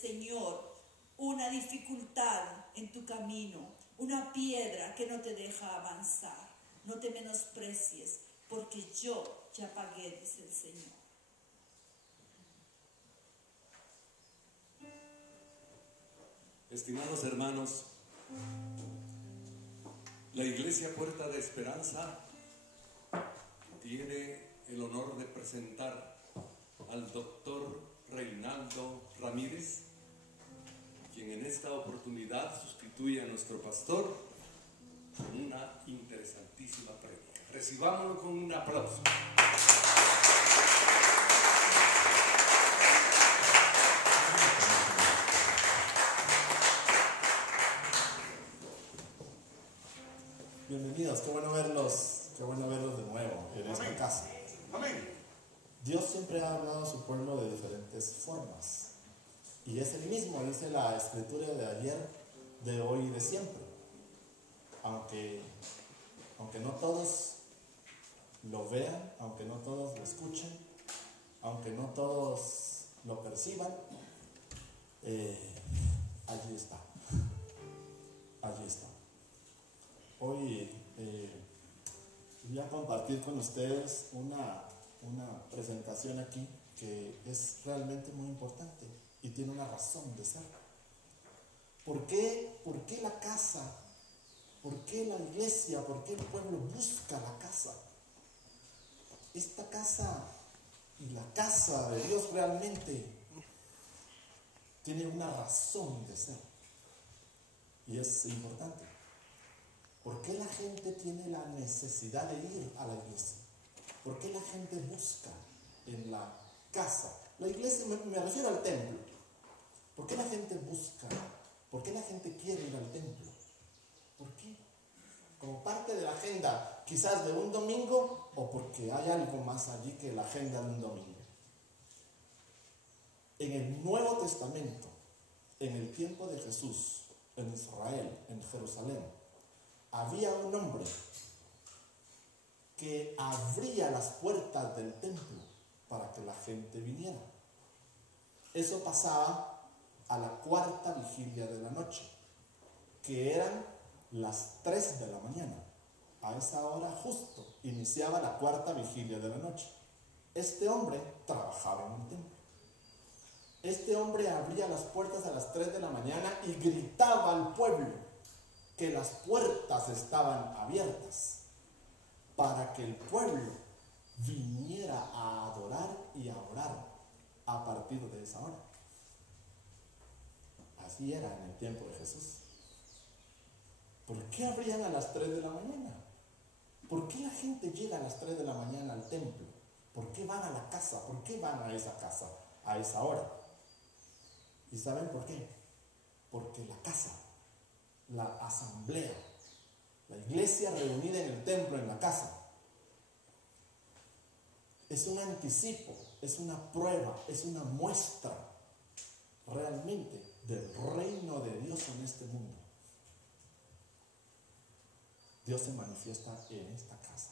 Señor una dificultad en tu camino, una piedra que no te deja avanzar. No te menosprecies, porque yo ya pagué, dice el Señor. Estimados hermanos, la Iglesia Puerta de Esperanza tiene el honor de presentar al doctor Reinaldo Ramírez, quien en esta oportunidad sustituye a nuestro pastor con una interesantísima prédica. Recibámoslo con un aplauso. Bienvenidos, qué bueno verlos de nuevo en esta casa. Amén. Dios siempre ha hablado a su pueblo de diferentes formas. Y es el mismo, dice la escritura de ayer, de hoy y de siempre. Aunque no todos lo vean, aunque no todos lo escuchen, aunque no todos lo perciban, allí está. Allí está. Hoy voy a compartir con ustedes una presentación aquí que es realmente muy importante y tiene una razón de ser. ¿Por qué la casa? ¿Por qué la iglesia? ¿Por qué el pueblo busca la casa? Esta casa y la casa de Dios realmente tiene una razón de ser y es importante. ¿Por qué la gente tiene la necesidad de ir a la iglesia? ¿Por qué la gente busca en la casa? La iglesia, me refiero al templo. ¿Por qué la gente busca? ¿Por qué la gente quiere ir al templo? ¿Por qué? ¿Como parte de la agenda quizás de un domingo o porque hay algo más allí que la agenda de un domingo? En el Nuevo Testamento, en el tiempo de Jesús, en Israel, en Jerusalén, había un hombre que abría las puertas del templo para que la gente viniera. Eso pasaba a la cuarta vigilia de la noche, que eran las 3 de la mañana. A esa hora justo iniciaba la cuarta vigilia de la noche. Este hombre trabajaba en un templo. Este hombre abría las puertas a las 3 de la mañana y gritaba al pueblo que las puertas estaban abiertas para que el pueblo viniera a adorar y a orar a partir de esa hora. Así era en el tiempo de Jesús. ¿Por qué abrían a las 3 de la mañana? ¿Por qué la gente llega a las 3 de la mañana al templo? ¿Por qué van a la casa? ¿Por qué van a esa casa a esa hora? ¿Y saben por qué? Porque la casa, la asamblea, la iglesia reunida en el templo, en la casa, es un anticipo, es una prueba, es una muestra realmente del reino de Dios en este mundo. Dios se manifiesta en esta casa.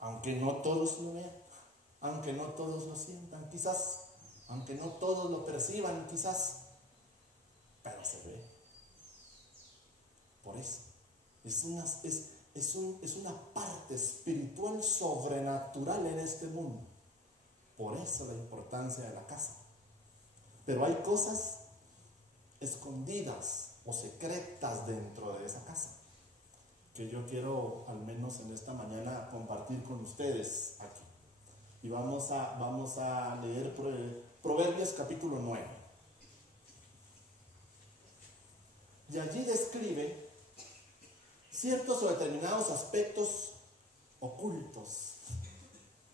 Aunque no todos lo vean, aunque no todos lo sientan, quizás, aunque no todos lo perciban, quizás, pero se ve. Por eso, es una parte espiritual sobrenatural en este mundo. Por eso la importancia de la casa. Pero hay cosas escondidas o secretas dentro de esa casa que yo quiero, al menos en esta mañana, compartir con ustedes aquí. Y vamos a leer Proverbios capítulo 9. Y allí describe ciertos o determinados aspectos ocultos,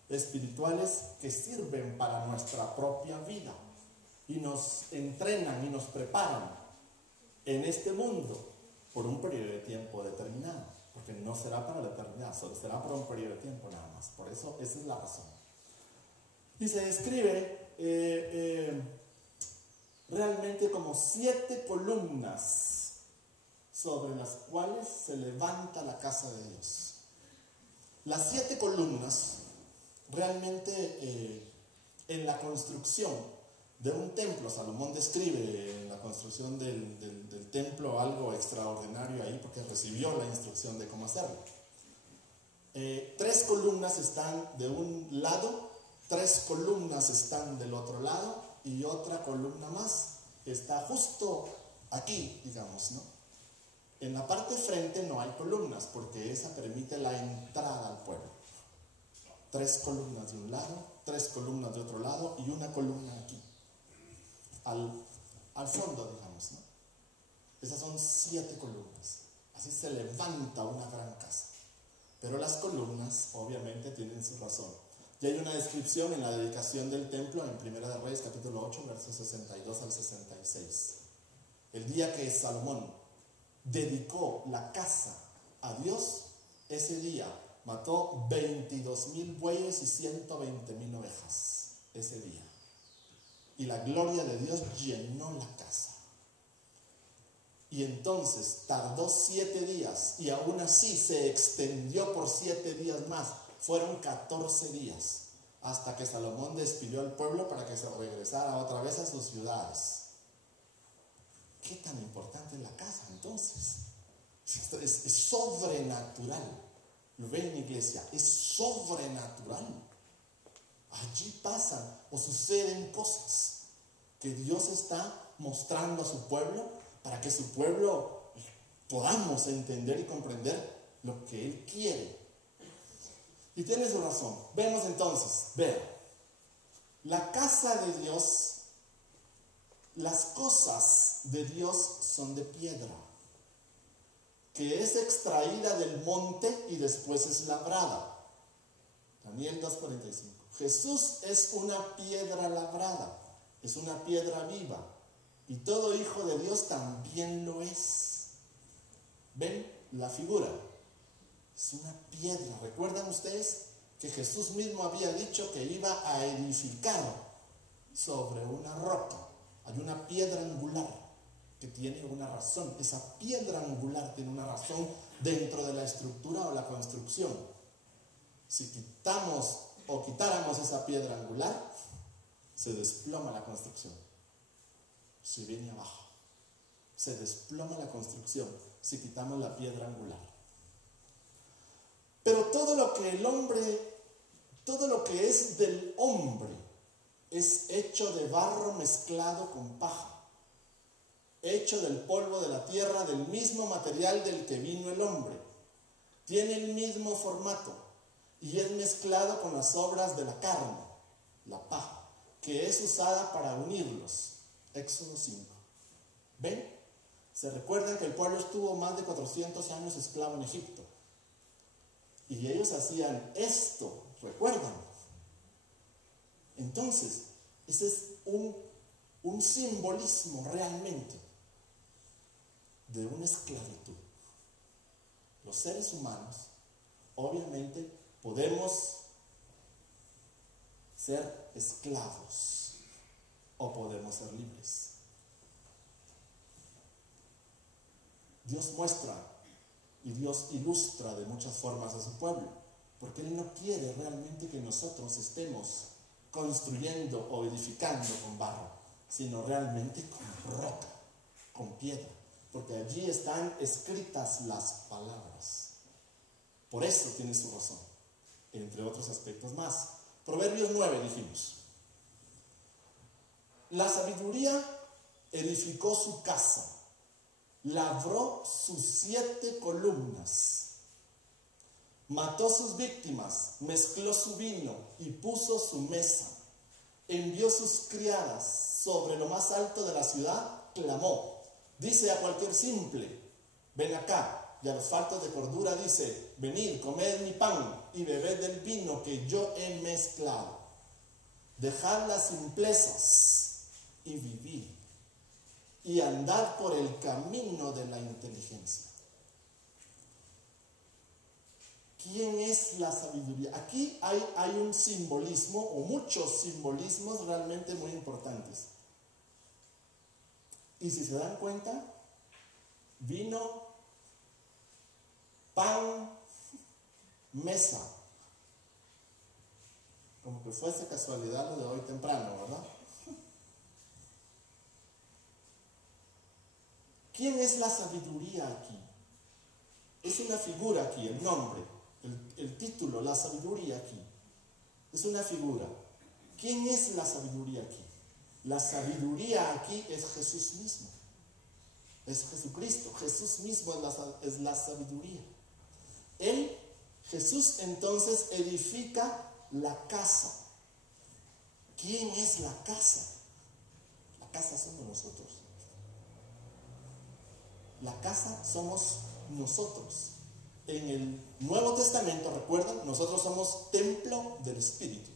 espirituales, que sirven para nuestra propia vida y nos entrenan y nos preparan en este mundo por un periodo de tiempo determinado, porque no será para la eternidad, solo será por un periodo de tiempo nada más. Por eso esa es la razón. Y se describe realmente como 7 columnas sobre las cuales se levanta la casa de Dios. Las 7 columnas realmente en la construcción de un templo. Salomón describe en la construcción del templo algo extraordinario ahí, porque recibió la instrucción de cómo hacerlo. 3 columnas están de un lado, 3 columnas están del otro lado, y otra columna más está justo aquí, digamos, ¿no? En la parte frente no hay columnas, porque esa permite la entrada al pueblo. 3 columnas de un lado, 3 columnas de otro lado, y una columna aquí, al fondo, digamos, ¿no? Esas son 7 columnas. Así se levanta una gran casa. Pero las columnas, obviamente, tienen su razón. Y hay una descripción en la dedicación del templo en Primera de Reyes, capítulo 8, versos 62 al 66. El día que Salomón dedicó la casa a Dios, ese día mató 22,000 bueyes y 120,000 ovejas. Ese día. Y la gloria de Dios llenó la casa. Y entonces tardó 7 días, y aún así se extendió por 7 días más. Fueron 14 días, hasta que Salomón despidió al pueblo para que se regresara otra vez a sus ciudades. ¿Qué tan importante es la casa entonces? Es sobrenatural. Lo ven en iglesia, es sobrenatural. Allí pasan o suceden cosas que Dios está mostrando a su pueblo, para que su pueblo podamos entender y comprender lo que Él quiere. Y tiene su razón. Vemos entonces, vean, la casa de Dios, las cosas de Dios son de piedra, que es extraída del monte y después es labrada. Daniel 2:45. Jesús es una piedra labrada, es una piedra viva. Y todo hijo de Dios también lo es. ¿Ven la figura? Es una piedra. ¿Recuerdan ustedes que Jesús mismo había dicho que iba a edificar sobre una roca? Hay una piedra angular que tiene una razón. Esa piedra angular tiene una razón dentro de la estructura o la construcción. Si quitáramos esa piedra angular, se desploma la construcción. Se viene abajo. Se desploma la construcción si quitamos la piedra angular. Pero todo lo que es del hombre es hecho de barro mezclado con paja, hecho del polvo de la tierra, del mismo material del que vino el hombre. Tiene el mismo formato y es mezclado con las obras de la carne, la paja, que es usada para unirlos. Éxodo 5. ¿Ven? Se recuerdan que el pueblo estuvo más de 400 años esclavo en Egipto. Y ellos hacían esto, ¿recuerdan? Entonces, ese es un simbolismo realmente de una esclavitud. Los seres humanos, obviamente, podemos ser esclavos o podemos ser libres. Dios muestra y Dios ilustra de muchas formas a su pueblo, porque Él no quiere realmente que nosotros estemos construyendo o edificando con barro, sino realmente con roca, con piedra, porque allí están escritas las palabras. Por eso tiene su razón, entre otros aspectos más. Proverbios 9 dijimos: la sabiduría edificó su casa, labró sus 7 columnas, mató sus víctimas, mezcló su vino y puso su mesa, envió sus criadas sobre lo más alto de la ciudad, clamó, dice a cualquier simple, ven acá, y a los faltos de cordura dice, venid, comed mi pan y bebed del vino que yo he mezclado, dejad las simplezas y vivid, y andad por el camino de la inteligencia. ¿Quién es la sabiduría? Aquí hay un simbolismo, o muchos simbolismos realmente muy importantes. Y si se dan cuenta, vino, pan, mesa. Como que fuese casualidad lo de hoy temprano, ¿verdad? ¿Quién es la sabiduría aquí? Es una figura aquí, el nombre, el título, la sabiduría aquí. Es una figura. ¿Quién es la sabiduría aquí? La sabiduría aquí es Jesús mismo. Es Jesucristo. Jesús mismo es la sabiduría. Él, Jesús, entonces edifica la casa. ¿Quién es la casa? La casa somos nosotros. La casa somos nosotros. En el Nuevo Testamento, recuerdan, nosotros somos templo del Espíritu.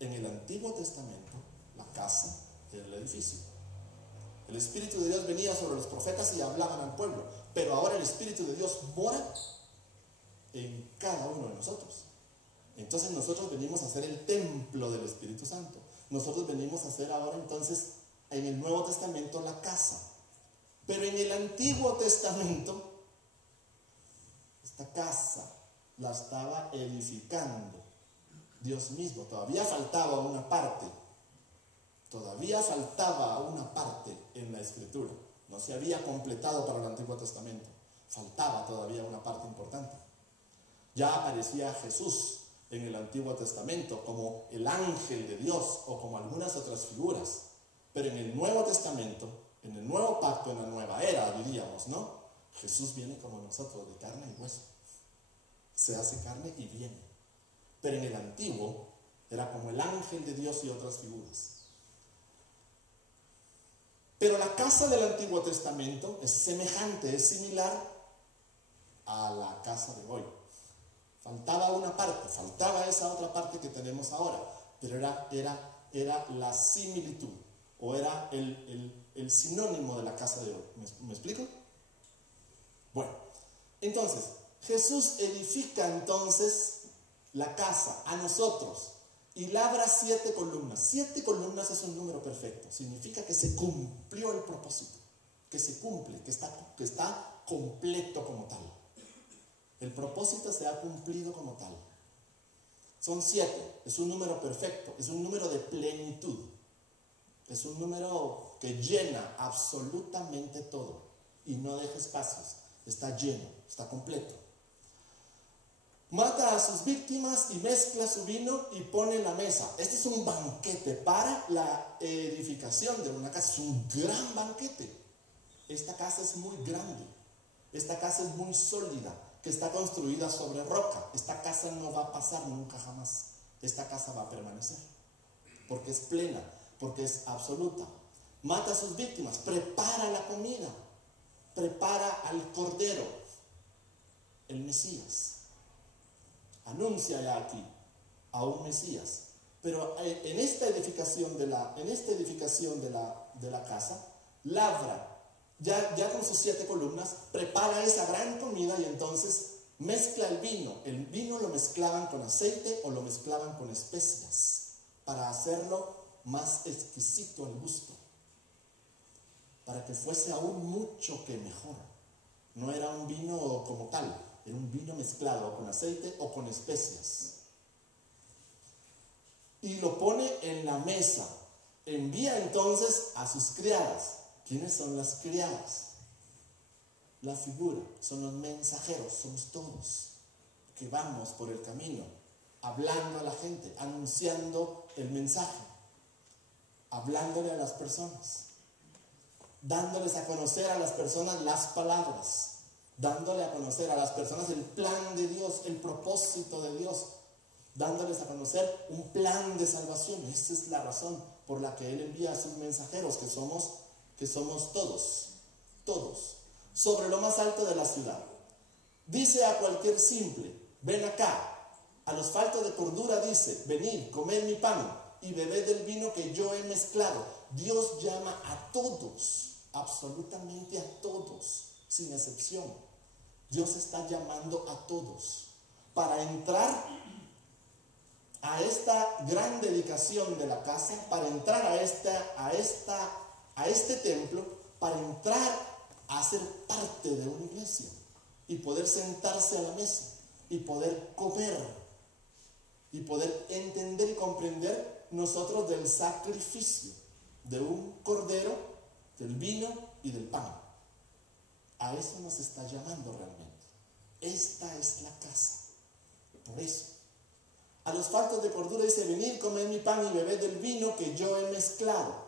En el Antiguo Testamento, la casa era el edificio. El Espíritu de Dios venía sobre los profetas y hablaban al pueblo, pero ahora el Espíritu de Dios mora en cada uno de nosotros. Entonces nosotros venimos a ser el templo del Espíritu Santo. Nosotros venimos a ser ahora entonces en el Nuevo Testamento la casa. Pero en el Antiguo Testamento, esta casa la estaba edificando Dios mismo. Todavía faltaba una parte. Todavía faltaba una parte en la Escritura. No se había completado para el Antiguo Testamento. Faltaba todavía una parte importante. Ya aparecía Jesús en el Antiguo Testamento como el ángel de Dios o como algunas otras figuras. Pero en el Nuevo Testamento, en el nuevo pacto, en la nueva era, diríamos, ¿no? Jesús viene como nosotros, de carne y hueso. Se hace carne y viene. Pero en el antiguo era como el ángel de Dios y otras figuras. Pero la casa del Antiguo Testamento es semejante, es similar a la casa de hoy. Faltaba una parte, faltaba esa otra parte que tenemos ahora, pero era la similitud, o era el sinónimo de la casa de hoy. ¿Me explico? Bueno, entonces, Jesús edifica entonces la casa a nosotros y labra 7 columnas. 7 columnas es un número perfecto. Significa que se cumplió el propósito, que se cumple, que está completo como tal. El propósito se ha cumplido como tal. Son 7, es un número perfecto, es un número de plenitud. Es un número que llena absolutamente todo y no deja espacios. Está lleno, está completo. Mata a sus víctimas y mezcla su vino y pone en la mesa. Este es un banquete para la edificación de una casa. Es un gran banquete. Esta casa es muy grande. Esta casa es muy sólida, que está construida sobre roca. Esta casa no va a pasar nunca jamás. Esta casa va a permanecer. Porque es plena, porque es absoluta. Mata a sus víctimas, prepara la comida. Prepara al Cordero, el Mesías. Anuncia ya aquí a un Mesías. Pero en esta edificación de la casa, labra, ya con sus 7 columnas, prepara esa gran comida y entonces mezcla el vino. El vino lo mezclaban con aceite o lo mezclaban con especias para hacerlo más exquisito el gusto, para que fuese aún mucho que mejor. No era un vino como tal, era un vino mezclado con aceite o con especias. Y lo pone en la mesa. Envía entonces a sus criadas. ¿Quiénes son las criadas? La figura, son los mensajeros, somos todos, que vamos por el camino, hablando a la gente, anunciando el mensaje, hablándole a las personas, dándoles a conocer a las personas las palabras, dándole a conocer a las personas el plan de Dios, el propósito de Dios, dándoles a conocer un plan de salvación. Esa es la razón por la que Él envía a sus mensajeros, que somos todos, sobre lo más alto de la ciudad. Dice a cualquier simple, ven acá. A los faltos de cordura dice, venid, comed mi pan y bebed del vino que yo he mezclado. Dios llama a todos, absolutamente a todos, sin excepción. Dios está llamando a todos para entrar a esta gran dedicación de la casa, para entrar a este templo, para entrar a ser parte de una iglesia y poder sentarse a la mesa y poder comer y poder entender y comprender nosotros del sacrificio de un cordero, del vino y del pan. A eso nos está llamando realmente. Esta es la casa. Por eso. A los faltos de cordura dice: venid, comed mi pan y bebed del vino que yo he mezclado.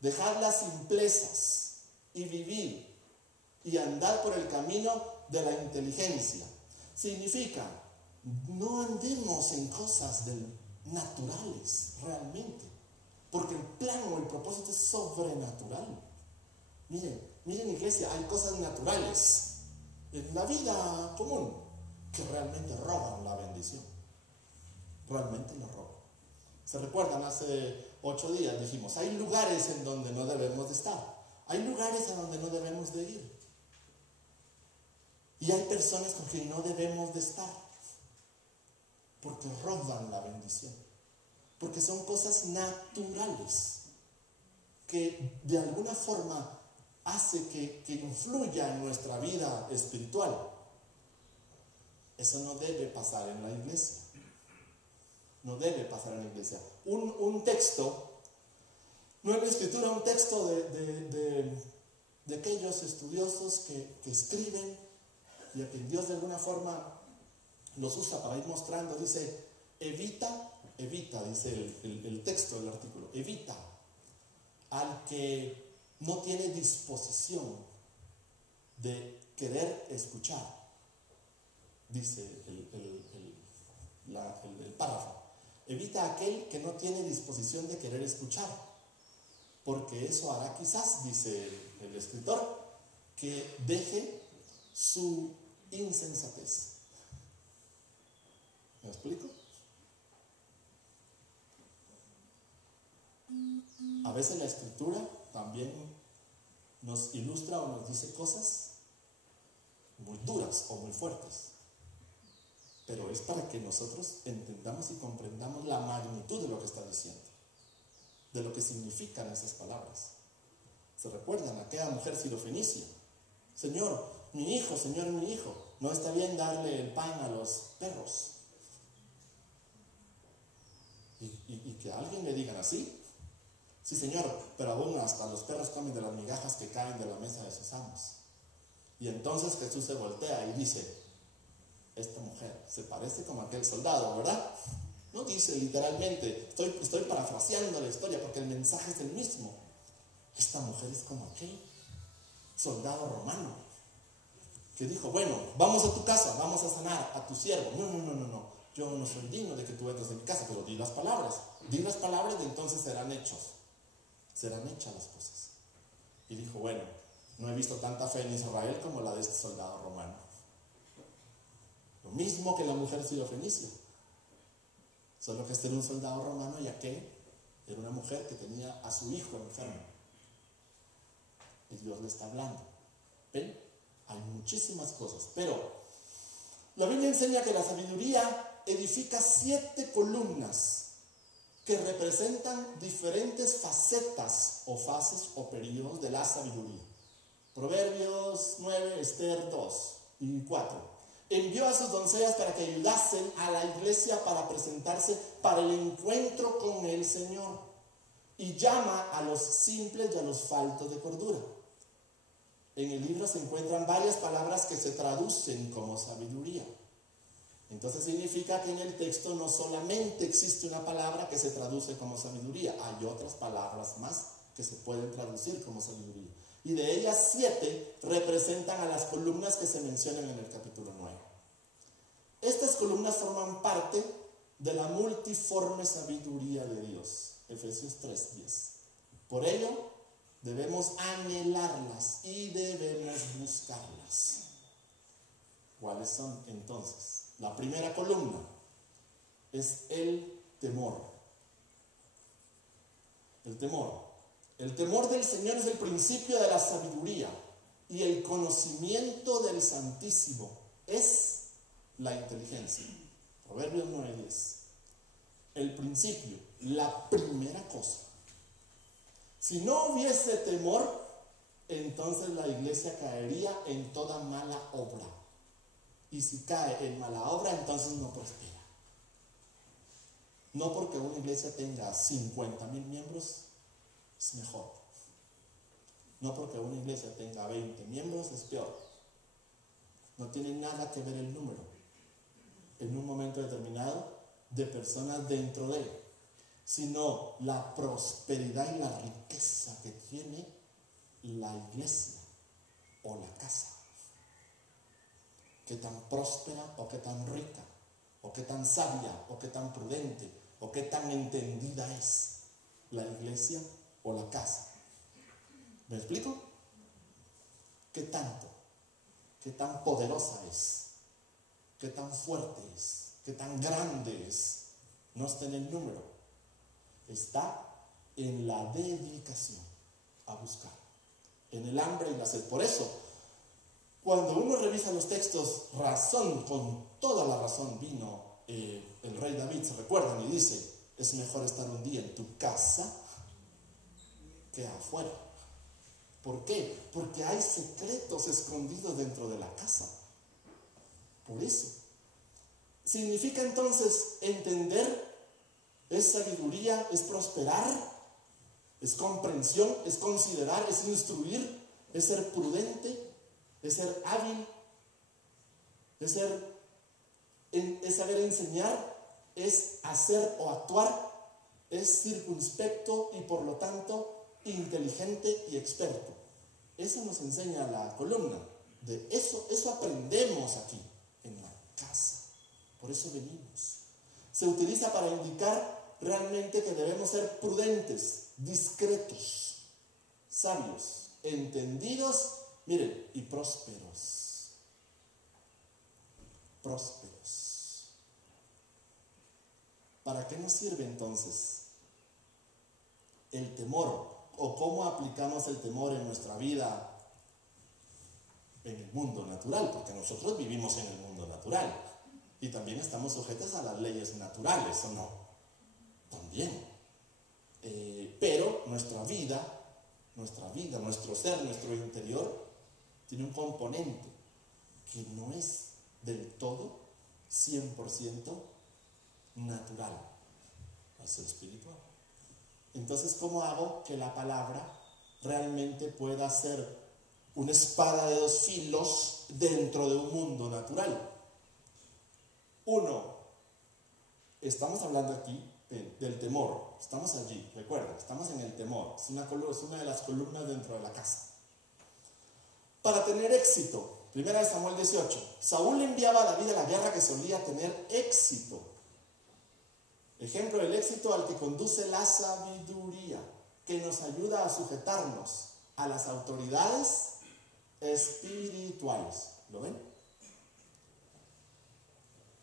Dejad las simplezas y vivir y andar por el camino de la inteligencia. Significa, no andemos en cosas naturales realmente, porque el plan o el propósito es sobrenatural. Miren iglesia, hay cosas naturales en la vida común que realmente roban la bendición. Realmente lo roban. ¿Se recuerdan? Hace 8 días dijimos, hay lugares en donde no debemos de estar. Hay lugares a donde no debemos de ir. Y hay personas con quien no debemos de estar. Porque roban la bendición. Porque son cosas naturales que de alguna forma hace que influya en nuestra vida espiritual. Eso no debe pasar en la iglesia. No debe pasar en la iglesia. Un texto, no en la escritura, un texto de aquellos estudiosos que escriben y a quien Dios de alguna forma los usa para ir mostrando, dice: evita, dice el texto del artículo, evita al que no tiene disposición de querer escuchar, dice el párrafo. Evita a aquel que no tiene disposición de querer escuchar, porque eso hará quizás, dice el escritor, que deje su insensatez. ¿Me explico? A veces la escritura también nos ilustra o nos dice cosas muy duras o muy fuertes, pero es para que nosotros entendamos y comprendamos la magnitud de lo que está diciendo, de lo que significan esas palabras. ¿Se recuerdan? Aquella mujer sirofenicia: Señor, mi hijo, no está bien darle el pan a los perros. Y que a alguien le digan así: sí, Señor, pero aún hasta los perros comen de las migajas que caen de la mesa de sus amos. Y entonces Jesús se voltea y dice: esta mujer se parece como aquel soldado, ¿verdad? No dice literalmente, estoy parafraseando la historia porque el mensaje es el mismo. Esta mujer es como aquel soldado romano que dijo: bueno, vamos a tu casa, vamos a sanar a tu siervo. No, yo no soy digno de que tú entres en mi casa, pero di las palabras y entonces serán hechas las cosas. Y dijo: bueno, no he visto tanta fe en Israel como la de este soldado romano. Lo mismo que la mujer sirofenicia, solo que este era un soldado romano y aquel era una mujer que tenía a su hijo enfermo. Y Dios le está hablando. ¿Ven? Hay muchísimas cosas, pero la Biblia enseña que la sabiduría edifica 7 columnas que representan diferentes facetas o fases o periodos de la sabiduría. Proverbios 9, Esther 2 y 4. Envió a sus doncellas para que ayudasen a la iglesia para presentarse para el encuentro con el Señor. Y llama a los simples y a los faltos de cordura. En el libro se encuentran varias palabras que se traducen como sabiduría. Entonces significa que en el texto no solamente existe una palabra que se traduce como sabiduría, hay otras palabras más que se pueden traducir como sabiduría. Y de ellas 7 representan a las columnas que se mencionan en el capítulo 9. Estas columnas forman parte de la multiforme sabiduría de Dios. Efesios 3:10. Por ello, debemos anhelarlas y debemos buscarlas. ¿Cuáles son entonces? La primera columna es el temor. El temor. El temor del Señor es el principio de la sabiduría y el conocimiento del Santísimo es la inteligencia. Proverbios 9:10. El principio, la primera cosa. Si no hubiese temor, entonces la iglesia caería en toda mala obra. Y si cae en mala obra, entonces no prospera. No porque una iglesia tenga 50,000 miembros, es mejor. No porque una iglesia tenga 20 miembros es peor. No tiene nada que ver el número en un momento determinado de personas dentro de él, sino la prosperidad y la riqueza que tiene la iglesia o la casa. Qué tan próspera o qué tan rica, o qué tan sabia o qué tan prudente, o qué tan entendida es la iglesia o la casa. ¿Me explico? ¿Qué tanto? ¿Qué tan poderosa es? ¿Qué tan fuerte es? ¿Qué tan grande es? No está en el número. Está en la dedicación a buscar, en el hambre y la sed. Por eso, cuando uno revisa los textos, con toda la razón vino el rey David, se recuerdan, y dice, es mejor estar un día en tu casa que afuera. ¿Por qué? Porque hay secretos escondidos dentro de la casa. Por eso. Significa entonces entender, es sabiduría, es prosperar, es comprensión, es considerar, es instruir, es ser prudente, es ser hábil, es saber enseñar, es hacer o actuar, es circunspecto y por lo tanto inteligente y experto. Eso nos enseña la columna. De eso aprendemos aquí en la casa. Por eso venimos. Se utiliza para indicar realmente que debemos ser prudentes, discretos, sabios, entendidos, miren, y prósperos. Prósperos. ¿Para qué nos sirve entonces el temor? ¿O cómo aplicamos el temor en nuestra vida en el mundo natural? Porque nosotros vivimos en el mundo natural y también estamos sujetos a las leyes naturales, ¿o no? También. Pero nuestra vida, nuestro ser, nuestro interior, tiene un componente que no es del todo 100% natural, es espiritual. Entonces, ¿cómo hago que la palabra realmente pueda ser una espada de dos filos dentro de un mundo natural? Uno, estamos hablando aquí del temor. Estamos allí, recuerda, estamos en el temor. Es una de las columnas dentro de la casa. Para tener éxito, 1 Samuel 18, Saúl enviaba a David a la guerra que solía tener éxito. Ejemplo del éxito al que conduce la sabiduría, que nos ayuda a sujetarnos a las autoridades espirituales. ¿Lo ven?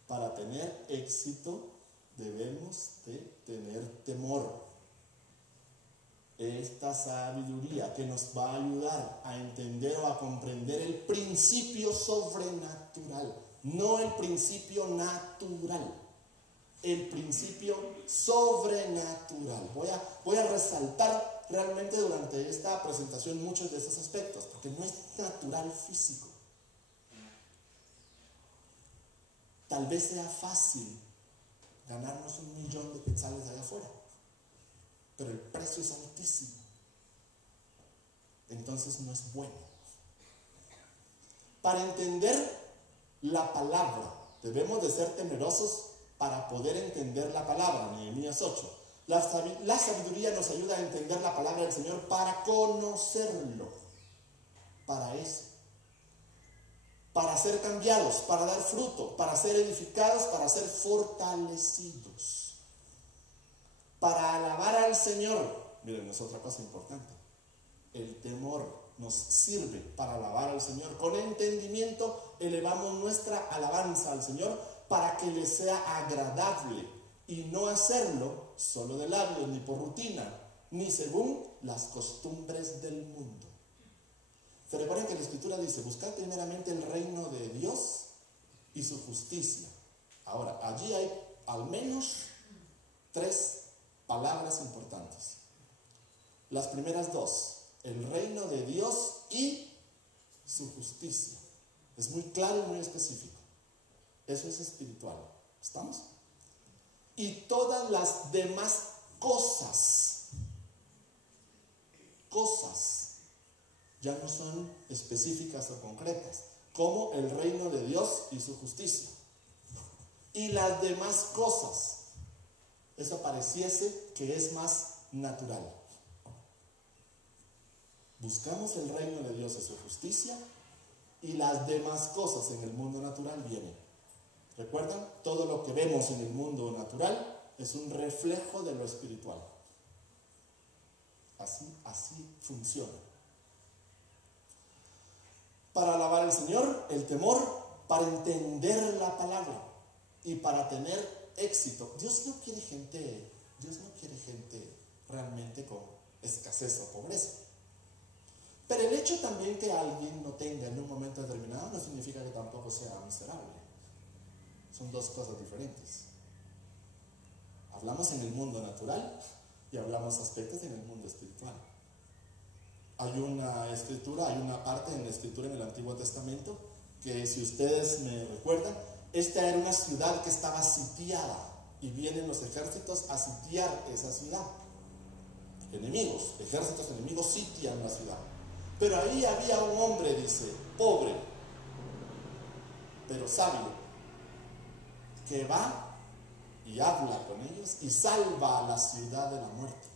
Para tener éxito debemos de tener temor. Esta sabiduría que nos va a ayudar a entender o a comprender el principio sobrenatural, no el principio natural. El principio sobrenatural. Voy a resaltar realmente durante esta presentación muchos de esos aspectos, porque no es natural físico. Tal vez sea fácil ganarnos 1.000.000 de quetzales allá afuera, pero el precio es altísimo. Entonces no es bueno. Para entender la palabra, debemos de ser temerosos para poder entender la palabra. Nehemías 8. La sabiduría nos ayuda a entender la palabra del Señor para conocerlo. Para eso. Para ser cambiados, para dar fruto, para ser edificados, para ser fortalecidos. Para alabar al Señor. Miren, es otra cosa importante. El temor nos sirve para alabar al Señor. Con entendimiento elevamos nuestra alabanza al Señor para que le sea agradable y no hacerlo solo de labios, ni por rutina, ni según las costumbres del mundo. Se recuerdan que la Escritura dice, buscad primeramente el reino de Dios y su justicia. Ahora, allí hay al menos 3 palabras importantes. Las primeras 2, el reino de Dios y su justicia. Es muy claro y muy específico. Eso es espiritual. ¿Estamos? Y todas las demás cosas ya no son específicas o concretas, como el reino de Dios y su justicia. Y las demás cosas, eso pareciese que es más natural. Buscamos el reino de Dios y su justicia, y las demás cosas en el mundo natural vienen. ¿Recuerdan? Todo lo que vemos en el mundo natural es un reflejo de lo espiritual. Así funciona. Para alabar al Señor, el temor, para entender la palabra y para tener éxito. Dios no quiere gente realmente con escasez o pobreza. Pero el hecho también que alguien no tenga en un momento determinado no significa que tampoco sea miserable. Son dos cosas diferentes. Hablamos en el mundo natural y hablamos aspectos en el mundo espiritual. Hay una parte en la escritura en el Antiguo Testamento que, si ustedes me recuerdan, esta era una ciudad que estaba sitiada y vienen los ejércitos a sitiar esa ciudad. Ejércitos enemigos sitian la ciudad. Pero ahí había un hombre, dice, pobre, pero sabio, que va y habla con ellos y salva a la ciudad de la muerte.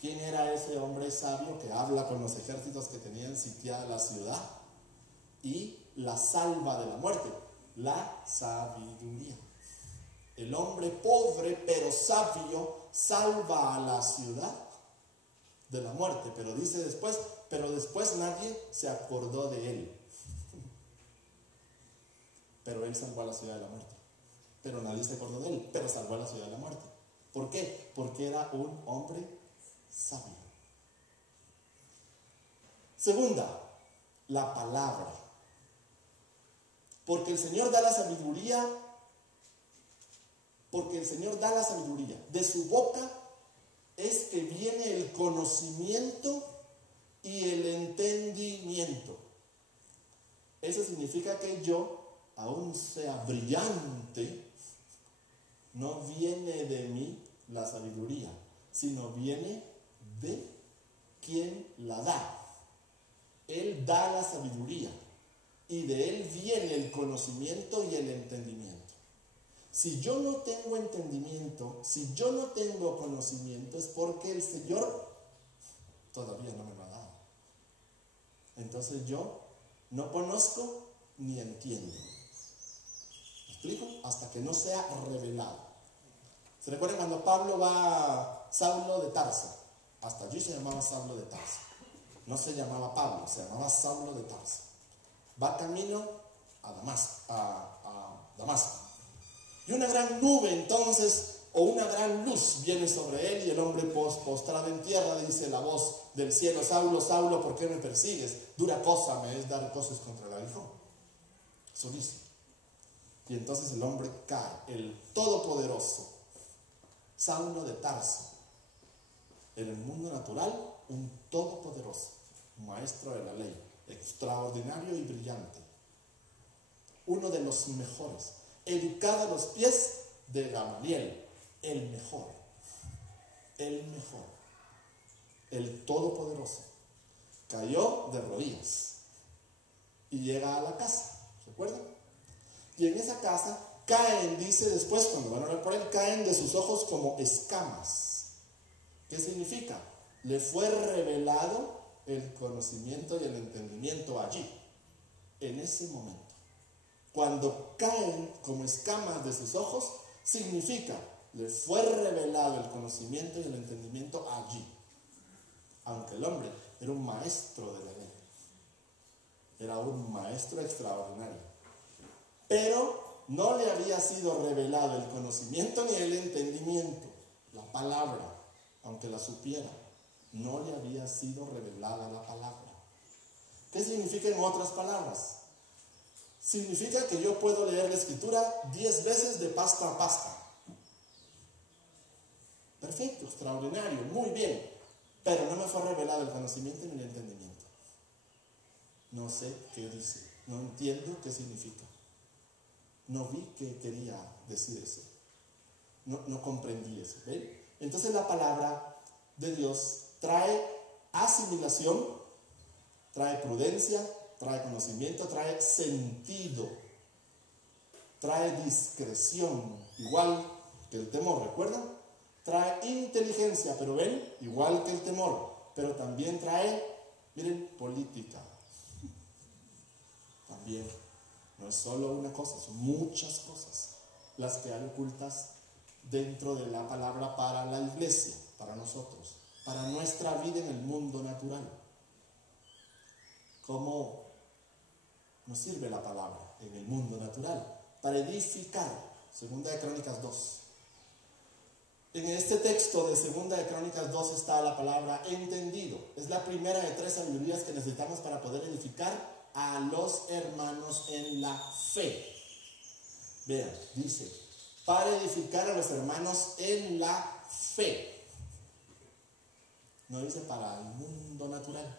¿Quién era ese hombre sabio que habla con los ejércitos que tenían sitiada la ciudad y la salva de la muerte? La sabiduría. El hombre pobre pero sabio salva a la ciudad de la muerte, pero dice después, pero después nadie se acordó de él. Pero él salvó a la ciudad de la muerte. Pero nadie se acordó de él, pero salvó a la ciudad de la muerte. ¿Por qué? Porque era un hombre sabio. Segunda, la palabra. Porque el Señor da la sabiduría, de su boca es que viene el conocimiento y el entendimiento. Eso significa que yo, aún sea brillante, no viene de mí la sabiduría, sino viene de quien la da. Él da la sabiduría y de él viene el conocimiento y el entendimiento. Si yo no tengo entendimiento, si yo no tengo conocimiento, es porque el Señor todavía no me lo ha dado. Entonces yo no conozco ni entiendo. ¿Me explico? Hasta que no sea revelado. ¿Se recuerdan cuando Pablo va a Saulo de Tarso? Hasta allí se llamaba Saulo de Tarso. No se llamaba Pablo, se llamaba Saulo de Tarso. Va camino a Damasco. Y una gran nube entonces, o una gran luz viene sobre él, y el hombre postrado en tierra dice la voz del cielo: Saulo, Saulo, ¿por qué me persigues? Dura cosa me es dar cosas contra el aguijón. Eso dice. Y entonces el hombre cae, el todopoderoso Saulo de Tarso. En el mundo natural, un todopoderoso, maestro de la ley, extraordinario y brillante. Uno de los mejores, educado a los pies de Gamaliel, el mejor, el todopoderoso. Cayó de rodillas y llega a la casa, ¿recuerdan? Y en esa casa caen, dice después, cuando van a orar por él, caen de sus ojos como escamas. ¿Qué significa? Le fue revelado el conocimiento y el entendimiento allí, en ese momento. Cuando caen como escamas de sus ojos, significa, le fue revelado el conocimiento y el entendimiento allí. Aunque el hombre era un maestro de la ley, era un maestro extraordinario, pero no le había sido revelado el conocimiento ni el entendimiento, la palabra, aunque la supiera, no le había sido revelada la palabra. ¿Qué significa en otras palabras? Significa que yo puedo leer la escritura 10 veces de pasta a pasta. Perfecto, extraordinario, muy bien. Pero no me fue revelado el conocimiento ni el entendimiento. No sé qué dice, no entiendo qué significa. No vi qué quería decir eso. No comprendí eso. ¿Ven? Entonces la palabra de Dios trae asimilación, trae prudencia, trae conocimiento, trae sentido, trae discreción, igual que el temor, ¿recuerdan? Trae inteligencia, pero ven, igual que el temor, pero también trae, miren, política. También, no es solo una cosa, son muchas cosas las que hay ocultas dentro de la palabra para la iglesia, para nosotros, para nuestra vida en el mundo natural. ¿Cómo nos sirve la palabra en el mundo natural? Para edificar. Segunda de Crónicas 2. En este texto de Segunda de Crónicas 2 está la palabra entendido. Es la primera de 3 sabidurías que necesitamos para poder edificar a los hermanos en la fe. Vean, dice, para edificar a los hermanos en la fe. No dice para el mundo natural,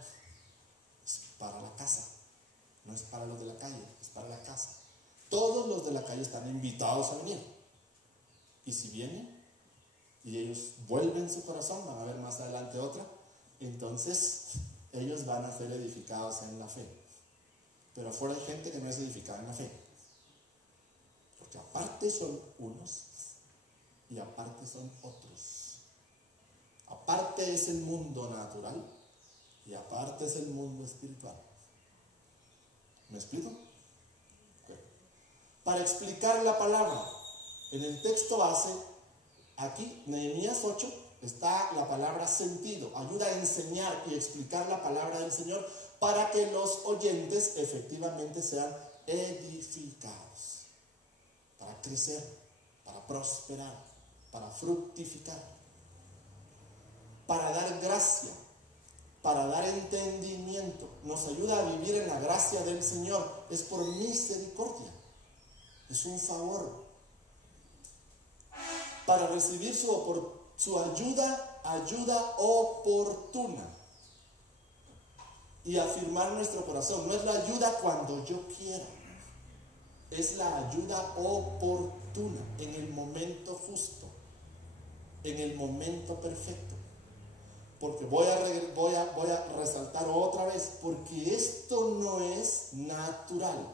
es para la casa. No es para los de la calle, es para la casa. Todos los de la calle están invitados a venir. Y si vienen y ellos vuelven su corazón, van a ver más adelante otra, entonces ellos van a ser edificados en la fe. Pero afuera hay gente que no es edificada en la fe. Porque aparte son unos y aparte son otros. Aparte es el mundo natural y aparte es el mundo espiritual. ¿Me explico? Okay. Para explicar la palabra, en el texto base, aquí, Nehemías 8, está la palabra sentido. Ayuda a enseñar y explicar la palabra del Señor para que los oyentes efectivamente sean edificados. Para crecer, para prosperar, para fructificar, para dar gracia, para dar entendimiento. Nos ayuda a vivir en la gracia del Señor. Es por misericordia. Es un favor. Para recibir su ayuda oportuna. Y afirmar nuestro corazón. No es la ayuda cuando yo quiera. Es la ayuda oportuna. En el momento justo. En el momento perfecto. Porque voy a resaltar otra vez, porque esto no es natural,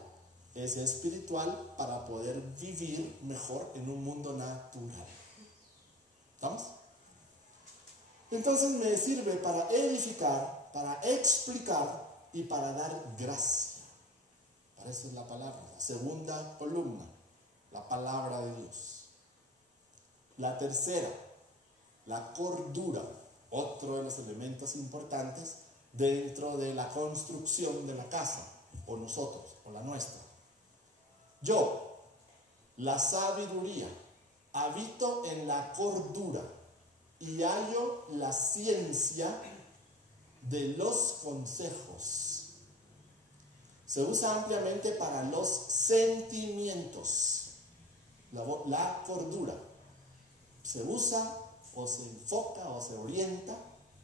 es espiritual para poder vivir mejor en un mundo natural. ¿Estamos? Entonces me sirve para edificar, para explicar y para dar gracia. Para eso es la palabra, la segunda columna, la palabra de Dios. La tercera, la cordura. Otro de los elementos importantes dentro de la construcción de la casa, o nosotros, o la nuestra. Yo, la sabiduría, habito en la cordura y hallo la ciencia de los consejos. Se usa ampliamente para los sentimientos. La cordura se usa o se enfoca, o se orienta,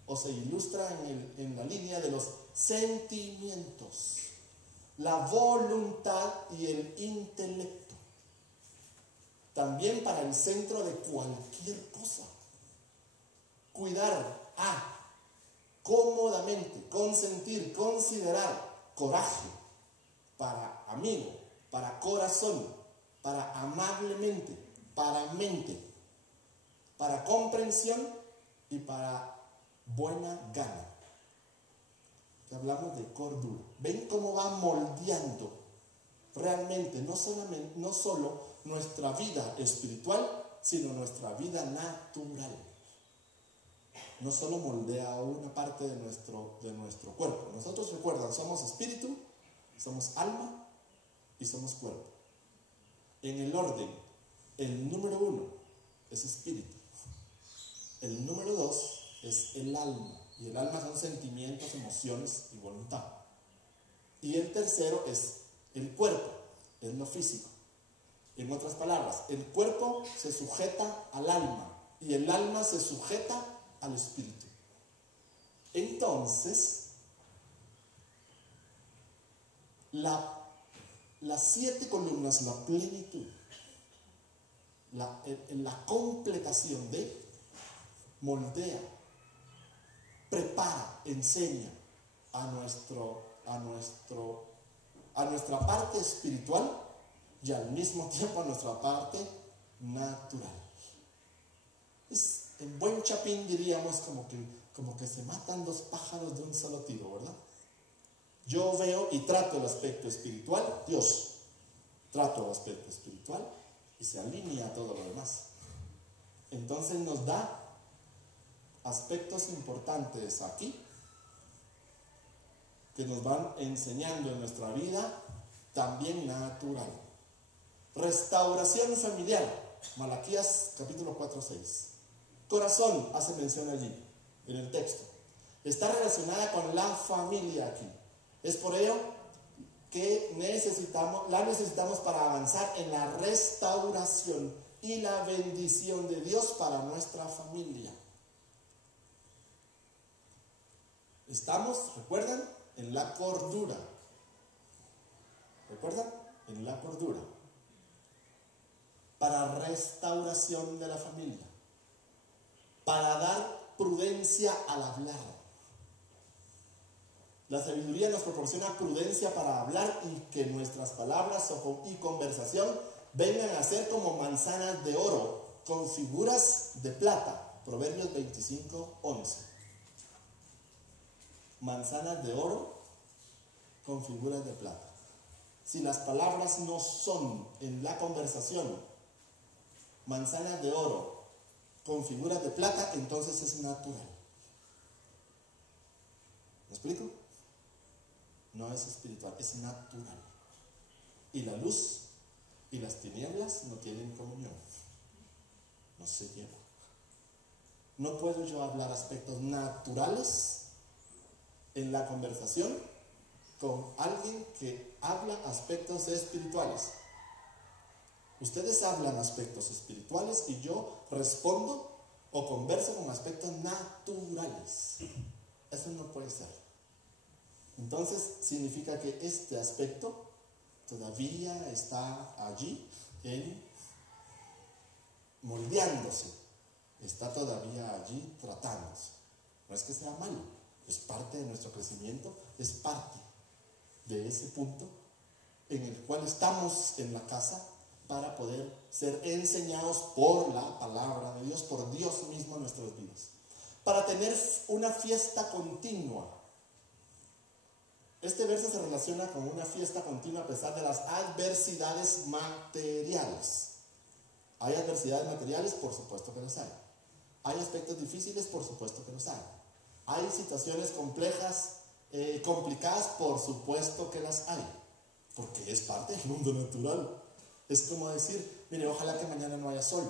o se ilustra en la línea de los sentimientos, la voluntad y el intelecto. También para el centro de cualquier cosa. Cuidar, cómodamente, consentir, considerar, coraje, para amigo, para corazón, para amablemente, para mente, para comprensión y para buena gana. Que hablamos de cordura. ¿Ven cómo va moldeando realmente no solo nuestra vida espiritual, sino nuestra vida natural? No solo moldea una parte de nuestro cuerpo. Nosotros, recuerdan, somos espíritu, somos alma y somos cuerpo. En el orden, el número 1 es espíritu. El número 2 es el alma. Y el alma son sentimientos, emociones y voluntad. Y el tercero es el cuerpo, es lo físico. En otras palabras, el cuerpo se sujeta al alma y el alma se sujeta al espíritu. Entonces, las 7 columnas, la plenitud, la completación de moldea prepara, enseña a nuestra parte espiritual y al mismo tiempo a nuestra parte natural. En buen chapín diríamos como que se matan dos pájaros de un solo tiro, ¿verdad? Yo veo y trato el aspecto espiritual, Dios trato el aspecto espiritual y se alinea a todo lo demás. Entonces nos da aspectos importantes aquí que nos van enseñando en nuestra vida también natural. Restauración familiar, Malaquías capítulo 4-6. Corazón hace mención allí en el texto. Está relacionada con la familia aquí. Es por ello que la necesitamos para avanzar en la restauración y la bendición de Dios para nuestra familia. Estamos, ¿recuerdan? En la cordura. ¿Recuerdan? En la cordura. Para restauración de la familia. Para dar prudencia al hablar. La sabiduría nos proporciona prudencia para hablar y que nuestras palabras y conversación vengan a ser como manzanas de oro con figuras de plata. Proverbios 25:11. Manzanas de oro con figuras de plata. Si las palabras no son en la conversación manzanas de oro con figuras de plata, entonces es natural. ¿Me explico? No es espiritual, es natural. Y la luz y las tinieblas no tienen comunión. No se llevan. No puedo yo hablar aspectos naturales en la conversación con alguien que habla aspectos espirituales. Ustedes hablan aspectos espirituales y yo respondo o converso con aspectos naturales. Eso no puede ser. Entonces significa que este aspecto todavía está allí moldeándose, está todavía allí tratándose. No es que sea malo, es parte de nuestro crecimiento, es parte de ese punto en el cual estamos en la casa para poder ser enseñados por la palabra de Dios, por Dios mismo en nuestras vidas. Para tener una fiesta continua. Este verso se relaciona con una fiesta continua a pesar de las adversidades materiales. ¿Hay adversidades materiales? Por supuesto que las hay. ¿Hay aspectos difíciles? Por supuesto que los hay. ¿Hay situaciones complejas, complicadas? Por supuesto que las hay. Porque es parte del mundo natural. Es como decir, mire, ojalá que mañana no haya sol.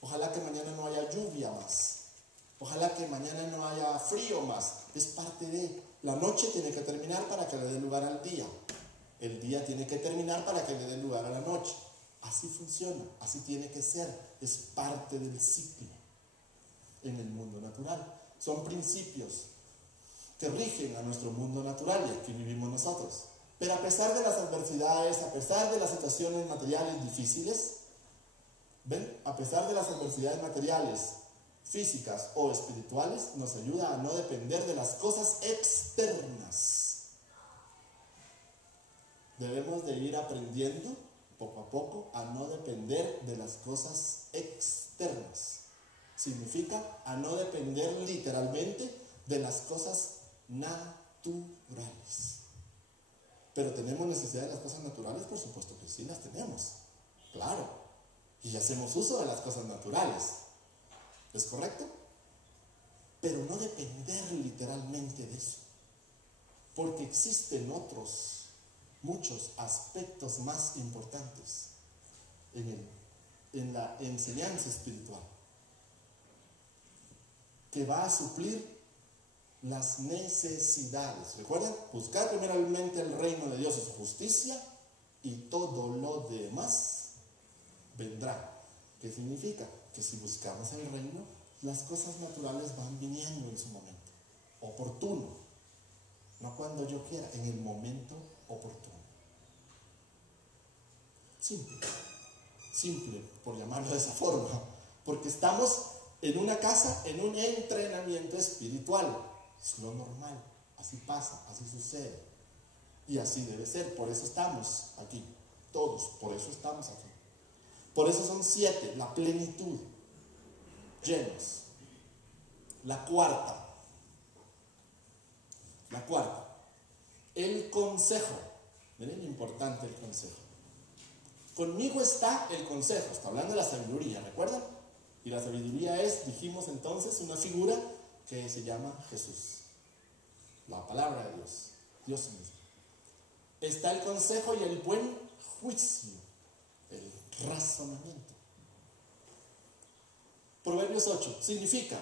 Ojalá que mañana no haya lluvia más. Ojalá que mañana no haya frío más. Es parte de... La noche tiene que terminar para que le dé lugar al día. El día tiene que terminar para que le dé lugar a la noche. Así funciona, así tiene que ser. Es parte del ciclo en el mundo natural. Son principios que rigen a nuestro mundo natural y aquí vivimos nosotros. Pero a pesar de las adversidades, a pesar de las situaciones materiales difíciles, ¿ven? A pesar de las adversidades materiales, físicas o espirituales, nos ayuda a no depender de las cosas externas. Debemos de ir aprendiendo poco a poco a no depender de las cosas externas. Significa a no depender literalmente de las cosas naturales. Pero ¿tenemos necesidad de las cosas naturales? Por supuesto que sí, las tenemos. Claro. Y hacemos uso de las cosas naturales. ¿Es correcto? Pero no depender literalmente de eso. Porque existen muchos aspectos más importantes en la enseñanza espiritual que va a suplir las necesidades. ¿Recuerdan? Buscar primeramente el reino de Dios y su justicia y todo lo demás vendrá. ¿Qué significa? Que si buscamos el reino, las cosas naturales van viniendo en su momento oportuno, no cuando yo quiera, en el momento oportuno. Simple, por llamarlo de esa forma, porque estamos en una casa, en un entrenamiento espiritual. es lo normal, así pasa, así sucede. Y así debe ser, por eso estamos aquí, todos, por eso estamos aquí. Por eso son 7, la plenitud, llenos. La cuarta, el consejo. Miren lo importante el consejo. Conmigo está el consejo, está hablando de la sabiduría, ¿recuerdan? Y la sabiduría es, dijimos entonces, una figura que se llama Jesús. La palabra de Dios, Dios mismo. Está el consejo y el buen juicio, el razonamiento. Proverbios 8 significa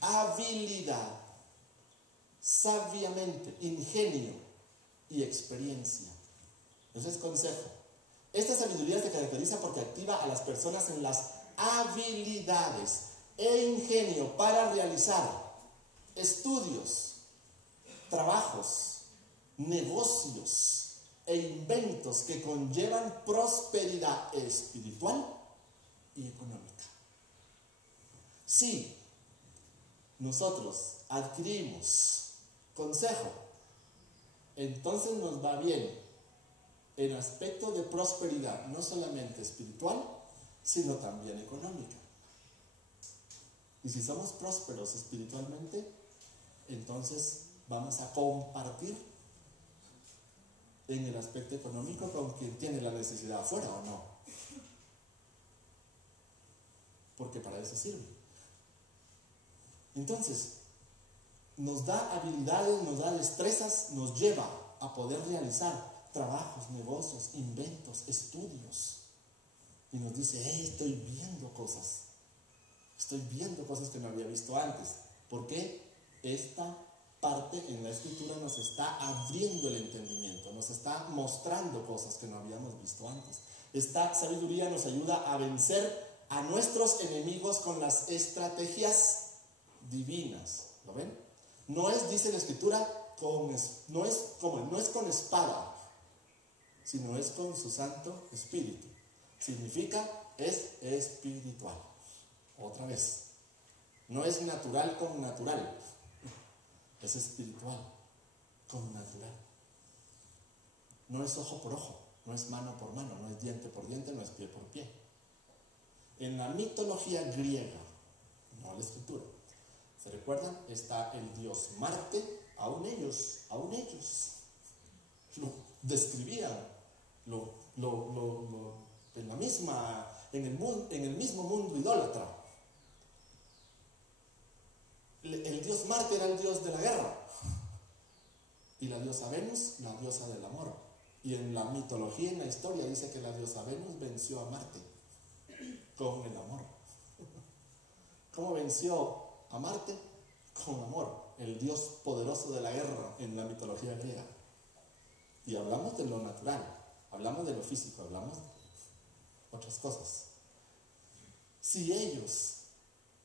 habilidad, sabiamente, ingenio y experiencia. Ese es consejo. Esta sabiduría se caracteriza porque activa a las personas en las habilidades e ingenio para realizar estudios, trabajos, negocios e inventos que conllevan prosperidad espiritual y económica. Si nosotros adquirimos consejo, entonces nos va bien en aspecto de prosperidad, no solamente espiritual, sino también económica. Y si somos prósperos espiritualmente, entonces vamos a compartir en el aspecto económico con quien tiene la necesidad afuera o no. Porque para eso sirve. Entonces, nos da habilidades, nos da destrezas, nos lleva a poder realizar trabajos, negocios, inventos, estudios. Y nos dice, hey, estoy viendo cosas que no había visto antes. ¿Por qué? Esta parte en la escritura nos está abriendo el entendimiento, nos está mostrando cosas que no habíamos visto antes. Esta sabiduría nos ayuda a vencer a nuestros enemigos con las estrategias divinas. ¿Lo ven? No es, dice la escritura, no es con espada, sino es con su Santo Espíritu. Significa, es espiritual. Otra vez, no es natural con natural, es espiritual con natural. No es ojo por ojo, no es mano por mano, no es diente por diente, no es pie por pie. En la mitología griega, no la escritura, ¿se recuerdan? Está el dios Marte, aún ellos lo describían, en el mismo mundo idólatra. El dios Marte era el dios de la guerra y la diosa Venus, la diosa del amor. Y en la mitología, en la historia, dice que la diosa Venus venció a Marte con el amor. ¿Cómo venció a Marte? Con amor, el dios poderoso de la guerra en la mitología griega. Y hablamos de lo natural, hablamos de lo físico, hablamos de otras cosas. Si ellos,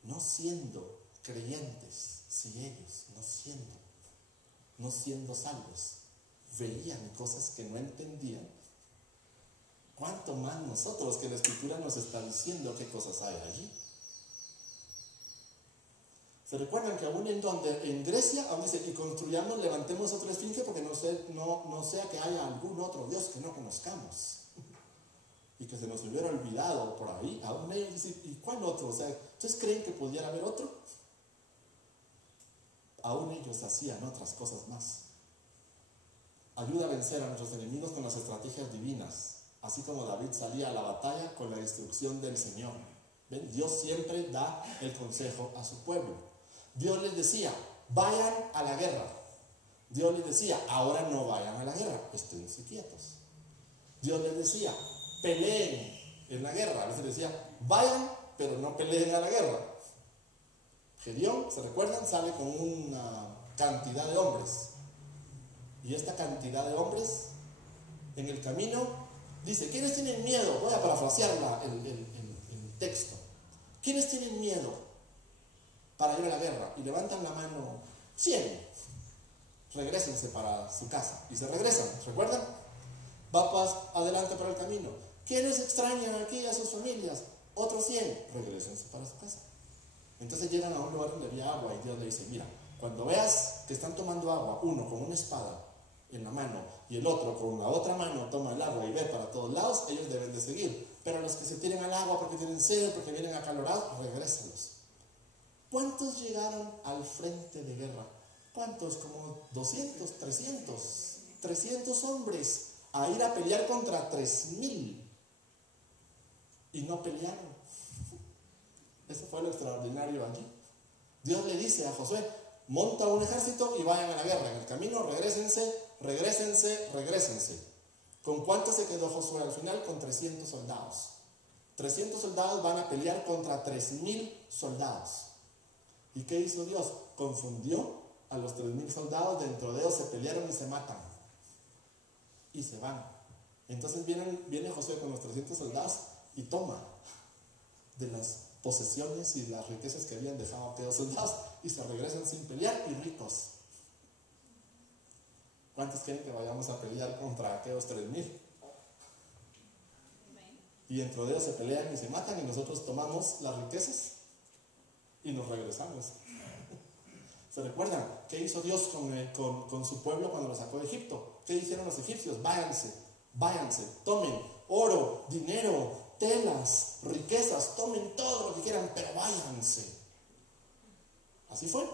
no siendo creyentes, si ellos, no siendo salvos, veían cosas que no entendían, ¿cuánto más nosotros, que la escritura nos está diciendo qué cosas hay allí? ¿Se recuerdan que aún en Grecia, aún dice, y construyamos, levantemos otra esfinge porque no sea que haya algún otro Dios que no conozcamos y que se nos hubiera olvidado por ahí? Aún ellos dicen, ¿y cuál otro? O sea, ¿ustedes creen que pudiera haber otro? Aún ellos hacían otras cosas más. Ayuda a vencer a nuestros enemigos con las estrategias divinas, así como David salía a la batalla con la instrucción del Señor. ¿Ven? Dios siempre da el consejo a su pueblo. Dios les decía, vayan a la guerra. Dios les decía, ahora no vayan a la guerra, esténse quietos. Dios les decía, peleen en la guerra. A veces decía, vayan, pero no peleen a la guerra. Gedeón, ¿se recuerdan? Sale con una cantidad de hombres. Y esta cantidad de hombres, en el camino, dice, ¿quiénes tienen miedo? Voy a parafrasear el texto. ¿Quiénes tienen miedo para ir a la guerra? Y levantan la mano 100. Regrésense para su casa. Y se regresan, ¿recuerdan? Va adelante para el camino. ¿Quiénes extrañan aquí a sus familias? Otros 100. Regrésense para su casa. Entonces llegan a un lugar donde había agua y Dios le dice, mira, Cuando veas que están tomando agua, uno con una espada en la mano y el otro con la otra mano toma el agua y ve para todos lados, ellos deben de seguir. Pero los que se tiren al agua porque tienen sed, porque vienen acalorados, regrésenlos. ¿Cuántos llegaron al frente de guerra? ¿Cuántos? Como 200, 300 hombres a ir a pelear contra 3000 y no pelearon. Eso fue lo extraordinario allí. Dios le dice a Josué: monta un ejército y vayan a la guerra. En el camino regrésense. ¿Con cuánto se quedó Josué al final? Con 300 soldados. 300 soldados van a pelear contra 3000 soldados. ¿Y qué hizo Dios? Confundió a los 3000 soldados, dentro de ellos se pelearon y se matan. Y se van. Entonces viene Josué con los 300 soldados y toma de las posesiones y las riquezas que habían dejado aquellos soldados y se regresan sin pelear y ricos. ¿Cuántos quieren que vayamos a pelear contra aquellos 3000? Y dentro de ellos se pelean y se matan y nosotros tomamos las riquezas y nos regresamos. ¿Se recuerdan qué hizo Dios con su pueblo cuando lo sacó de Egipto? ¿Qué hicieron los egipcios? Váyanse, tomen oro, dinero, telas, riquezas, tomen todo lo que quieran, pero váyanse. Así fue.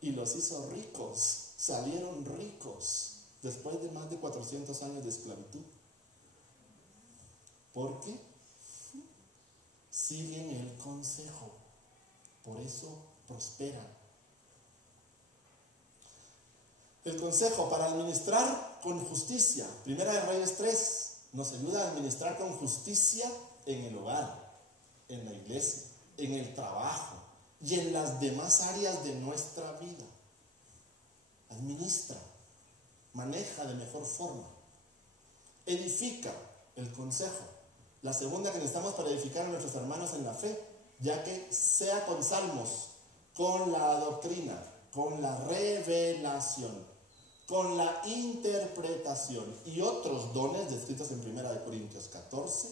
Y los hizo ricos, salieron ricos después de más de 400 años de esclavitud. ¿Por qué? Siguen el consejo, por eso prosperan. El consejo para administrar con justicia. Primera de Reyes 3 nos ayuda a administrar con justicia en el hogar, en la iglesia, en el trabajo y en las demás áreas de nuestra vida. Administra, maneja de mejor forma. Edifica, el consejo. La segunda que necesitamos para edificar a nuestros hermanos en la fe, ya que sea con salmos, con la doctrina, con la revelación, con la interpretación y otros dones descritos en 1 Corintios 14,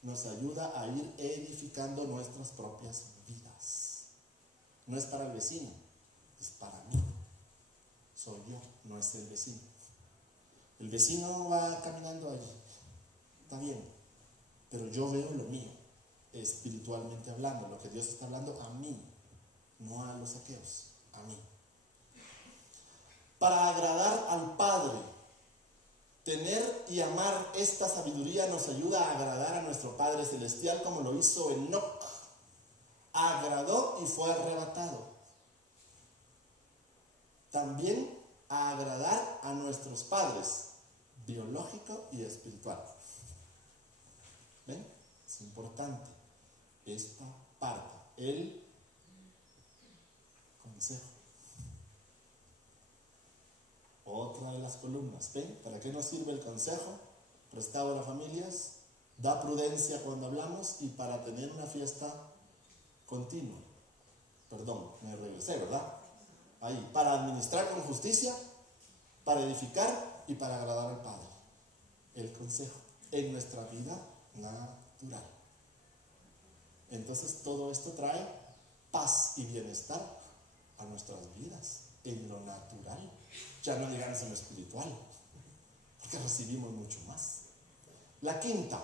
nos ayuda a ir edificando nuestras propias vidas. No es para el vecino, es para mí. Soy yo, no es el vecino. El vecino va caminando allí, está bien, pero yo veo lo mío, espiritualmente hablando, lo que Dios está hablando a mí, no a los aqueos, a mí. Para agradar al Padre, tener y amar esta sabiduría nos ayuda a agradar a nuestro Padre Celestial, como lo hizo Enoc. Agradó y fue arrebatado. También a agradar a nuestros padres, biológico y espiritual. ¿Ven? Es importante esta parte, el consejo. Otra de las columnas. ¿Ven? ¿Para qué nos sirve el consejo? Restaura familias, da prudencia cuando hablamos y para tener una fiesta continua. Perdón, me regresé, ¿verdad? Ahí, para administrar con justicia, para edificar y para agradar al Padre. El consejo en nuestra vida natural. Entonces todo esto trae paz y bienestar a nuestras vidas, en lo natural. Ya no digamos en lo espiritual, porque recibimos mucho más. La quinta,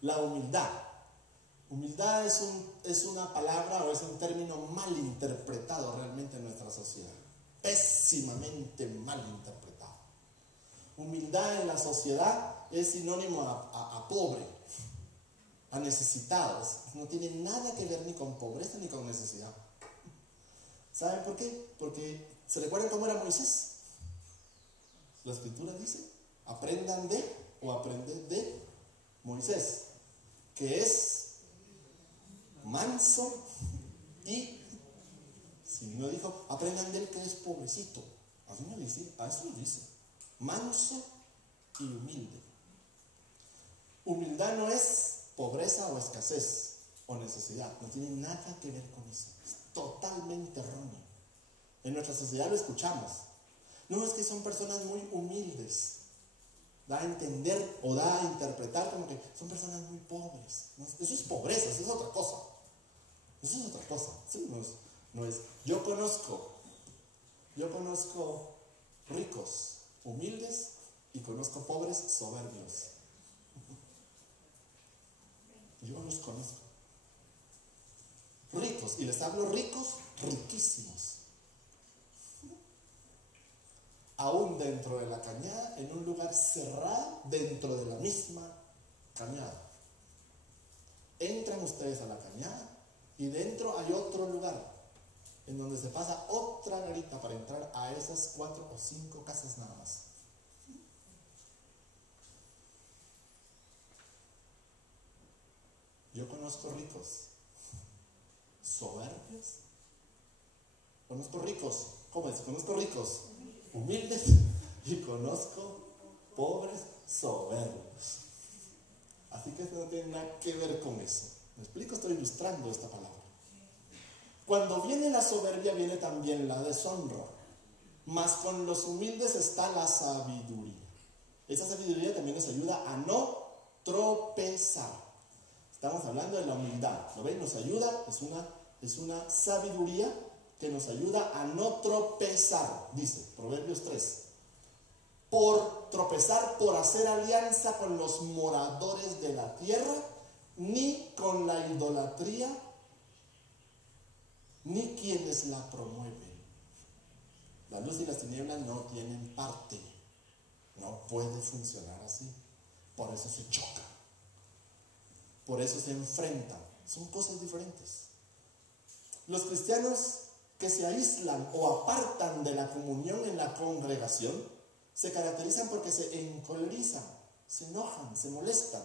la humildad. Humildad es una palabra o es un término mal interpretado realmente en nuestra sociedad. Pésimamente mal interpretado. Humildad en la sociedad es sinónimo a pobre, a necesitados. No tiene nada que ver ni con pobreza ni con necesidad. ¿Saben por qué? Porque, ¿se recuerdan cómo era Moisés? La Escritura dice, aprendan de o aprended de Moisés, que es manso y, si no dijo, aprendan de él que es pobrecito. Así no dice, a eso lo dice. Manso y humilde. Humildad no es pobreza o escasez o necesidad, no tiene nada que ver con eso. Es totalmente erróneo. En nuestra sociedad lo escuchamos. No, es que son personas muy humildes. Da a entender o da a interpretar como que son personas muy pobres. No, eso es pobreza, eso es otra cosa. Eso es otra cosa. Sí, No es, yo conozco ricos, humildes, y conozco pobres, soberbios. Yo los conozco. Ricos, y les hablo ricos, riquísimos. Aún dentro de la cañada, en un lugar cerrado, dentro de la misma cañada. Entran ustedes a la cañada y dentro hay otro lugar en donde se pasa otra garita para entrar a esas 4 o 5 casas nada más. Yo conozco ricos, soberbios. Conozco ricos, ¿cómo es? Conozco ricos, humildes, y conozco pobres, soberbios. Así que esto no tiene nada que ver con eso. ¿Me explico? Estoy ilustrando esta palabra. Cuando viene la soberbia, viene también la deshonra. Mas con los humildes está la sabiduría. Esa sabiduría también nos ayuda a no tropezar. Estamos hablando de la humildad. ¿Lo ven? Nos ayuda, es una sabiduría que nos ayuda a no tropezar. Dice Proverbios 3. Por tropezar, por hacer alianza con los moradores de la tierra, ni con la idolatría, ni quienes la promueven. La luz y las tinieblas no tienen parte. No puede funcionar así. Por eso se chocan. Por eso se enfrentan. Son cosas diferentes. Los cristianos que se aíslan o apartan de la comunión en la congregación se caracterizan porque se encolerizan, se enojan, se molestan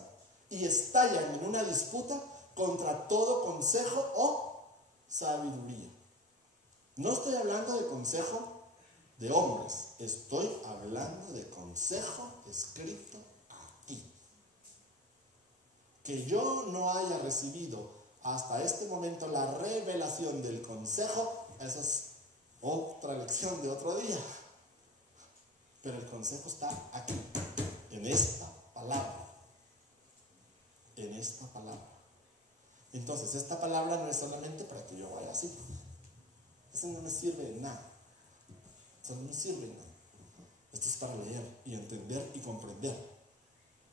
y estallan en una disputa contra todo consejo o sabiduría. No estoy hablando de consejo de hombres, estoy hablando de consejo escrito aquí. Que yo no haya recibido hasta este momento la revelación del consejo, esa es otra lección de otro día. Pero el consejo está aquí, en esta palabra. En esta palabra. Entonces, esta palabra no es solamente para que yo vaya así. Eso no me sirve de nada. Eso no me sirve de nada. Esto es para leer y entender y comprender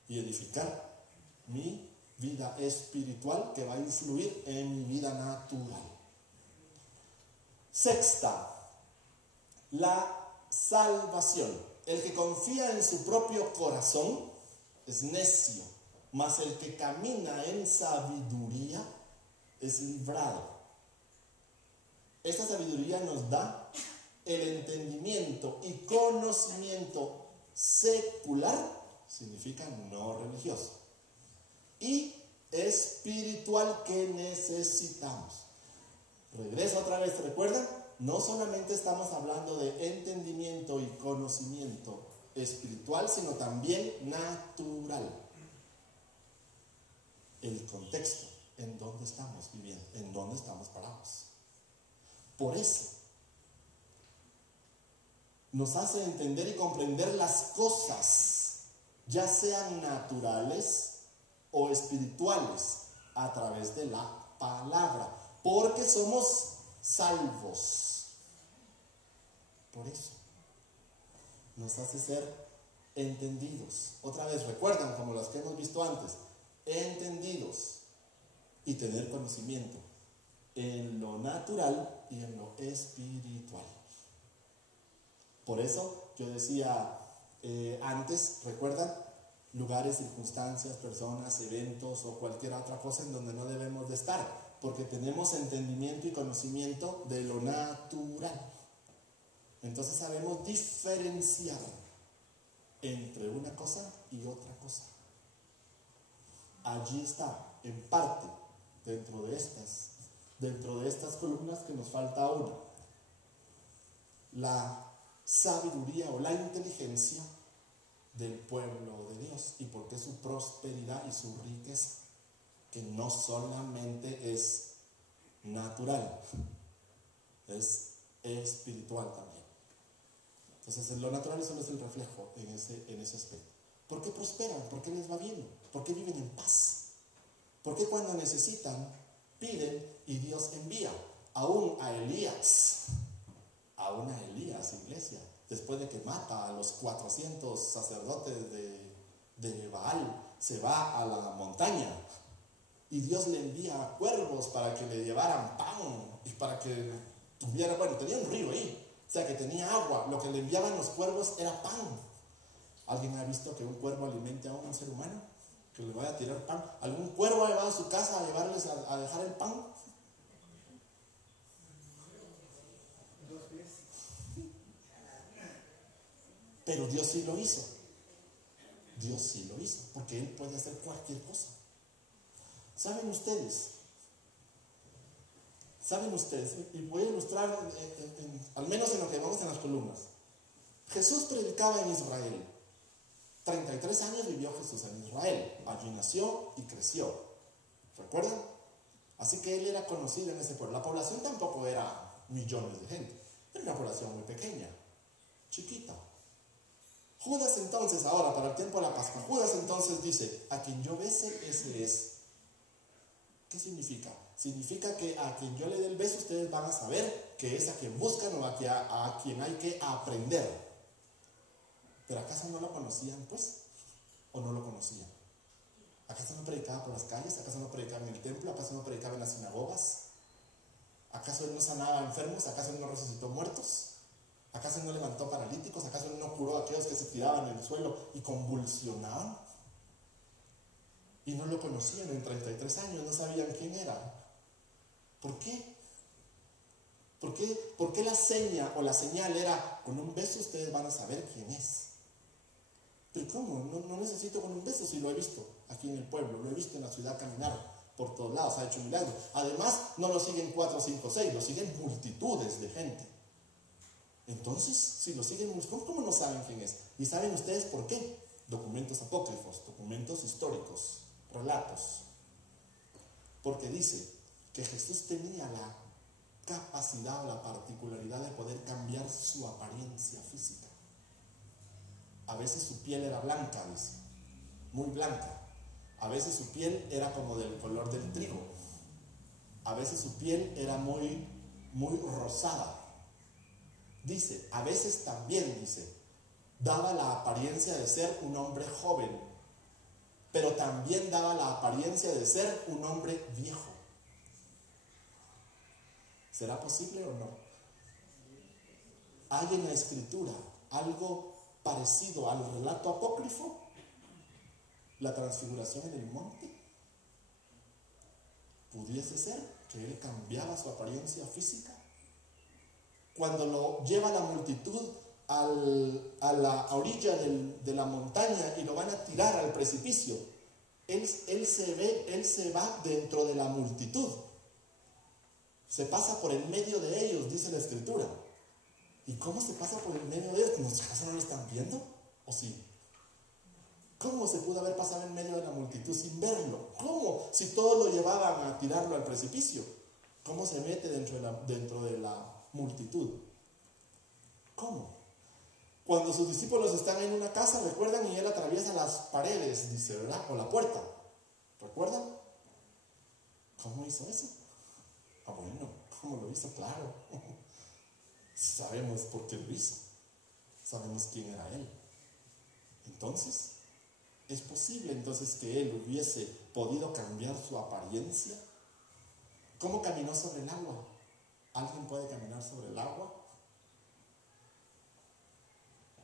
y edificar mi vida espiritual que va a influir en mi vida natural. Sexta, la salvación. El que confía en su propio corazón es necio, mas el que camina en sabiduría es librado. Esta sabiduría nos da el entendimiento y conocimiento secular, significa no religioso, y espiritual que necesitamos. Regreso otra vez, ¿recuerdan? No solamente estamos hablando de entendimiento y conocimiento espiritual, sino también natural. El contexto, en dónde estamos viviendo, en dónde estamos parados. Por eso, nos hace entender y comprender las cosas, ya sean naturales o espirituales, a través de la palabra, porque somos salvos. Por eso nos hace ser entendidos. Otra vez, recuerdan, como las que hemos visto antes, entendidos y tener conocimiento en lo natural y en lo espiritual. Por eso yo decía antes, recuerdan, lugares, circunstancias, personas, eventos o cualquier otra cosa en donde no debemos de estar, porque tenemos entendimiento y conocimiento de lo natural. Entonces sabemos diferenciar entre una cosa y otra cosa. Allí está, en parte, dentro de estas columnas que nos falta una, la sabiduría o la inteligencia del pueblo de Dios, y por qué su prosperidad y su riqueza, que no solamente es natural, es espiritual también. Entonces, lo natural solo es el reflejo en ese aspecto. ¿Por qué prosperan? ¿Por qué les va bien? ¿Por qué viven en paz? ¿Por qué cuando necesitan, piden y Dios envía? aún a Elías, iglesia, después de que mata a los 400 sacerdotes de Baal, se va a la montaña y Dios le envía cuervos para que le llevaran pan y para que tuviera, bueno, tenía un río ahí, o sea que tenía agua, lo que le enviaban los cuervos era pan. ¿Alguien ha visto que un cuervo alimente a un ser humano? Que le vaya a tirar pan. ¿Algún cuervo ha llevado a su casa a llevarles a dejar el pan? Pero Dios sí lo hizo. Dios sí lo hizo, porque Él puede hacer cualquier cosa. ¿Saben ustedes? Y voy a ilustrar, al menos en lo que vamos en las columnas. Jesús predicaba en Israel. 33 años vivió Jesús en Israel. Allí nació y creció. ¿Recuerdan? Así que Él era conocido en ese pueblo. La población tampoco era millones de gente. Era una población muy pequeña, chiquita. Judas entonces, ahora para el tiempo de la Pascua, Judas entonces dice, a quien yo bese, ese es. ¿Qué significa? Significa que a quien yo le dé el beso, ustedes van a saber que es a quien buscan o a quien hay que aprender. ¿Pero acaso no lo conocían, pues? ¿O no lo conocían? ¿Acaso no predicaba por las calles? ¿Acaso no predicaba en el templo? ¿Acaso no predicaba en las sinagogas? ¿Acaso Él no sanaba enfermos? ¿Acaso Él no resucitó muertos? ¿Acaso Él no levantó paralíticos? ¿Acaso Él no curó a aquellos que se tiraban en el suelo y convulsionaban? Y no lo conocían en 33 años, no sabían quién era. ¿Por qué? ¿Por qué la seña o la señal era, con un beso ustedes van a saber quién es? ¿Pero cómo? No necesito con un beso si lo he visto aquí en el pueblo, lo he visto en la ciudad caminar por todos lados, ha hecho milagros. Además, no lo siguen 4, 5, 6, lo siguen multitudes de gente. Entonces, si lo siguen, ¿cómo no saben quién es? ¿Y saben ustedes por qué? Documentos apócrifos, documentos históricos, relatos. Porque dice que Jesús tenía la capacidad o la particularidad de poder cambiar su apariencia física. A veces su piel era blanca, dice, muy blanca. A veces su piel era como del color del trigo. A veces su piel era muy rosada. Dice, a veces también, dice, daba la apariencia de ser un hombre joven, pero también daba la apariencia de ser un hombre viejo. ¿Será posible o no? ¿Hay en la escritura algo parecido al relato apócrifo? ¿La transfiguración en el monte? ¿Pudiese ser que Él cambiaba su apariencia física? Cuando lo lleva la multitud a la orilla de la montaña y lo van a tirar al precipicio, él se va dentro de la multitud. Se pasa por el medio de ellos, dice la escritura. ¿Y cómo se pasa por el medio de ellos? ¿Acaso no lo están viendo? ¿O sí? ¿Cómo se pudo haber pasado en medio de la multitud sin verlo? ¿Cómo? Si todos lo llevaban a tirarlo al precipicio. ¿Cómo se mete dentro de la multitud? ¿Cómo? Cuando sus discípulos están en una casa, recuerdan, y Él atraviesa las paredes, dice, ¿verdad? O la puerta. ¿Recuerdan? ¿Cómo hizo eso? Bueno, ¿cómo lo hizo? Claro. Sabemos por qué lo hizo. Sabemos quién era Él. Entonces, ¿es posible entonces que Él hubiese podido cambiar su apariencia? ¿Cómo caminó sobre el agua? ¿Alguien puede caminar sobre el agua?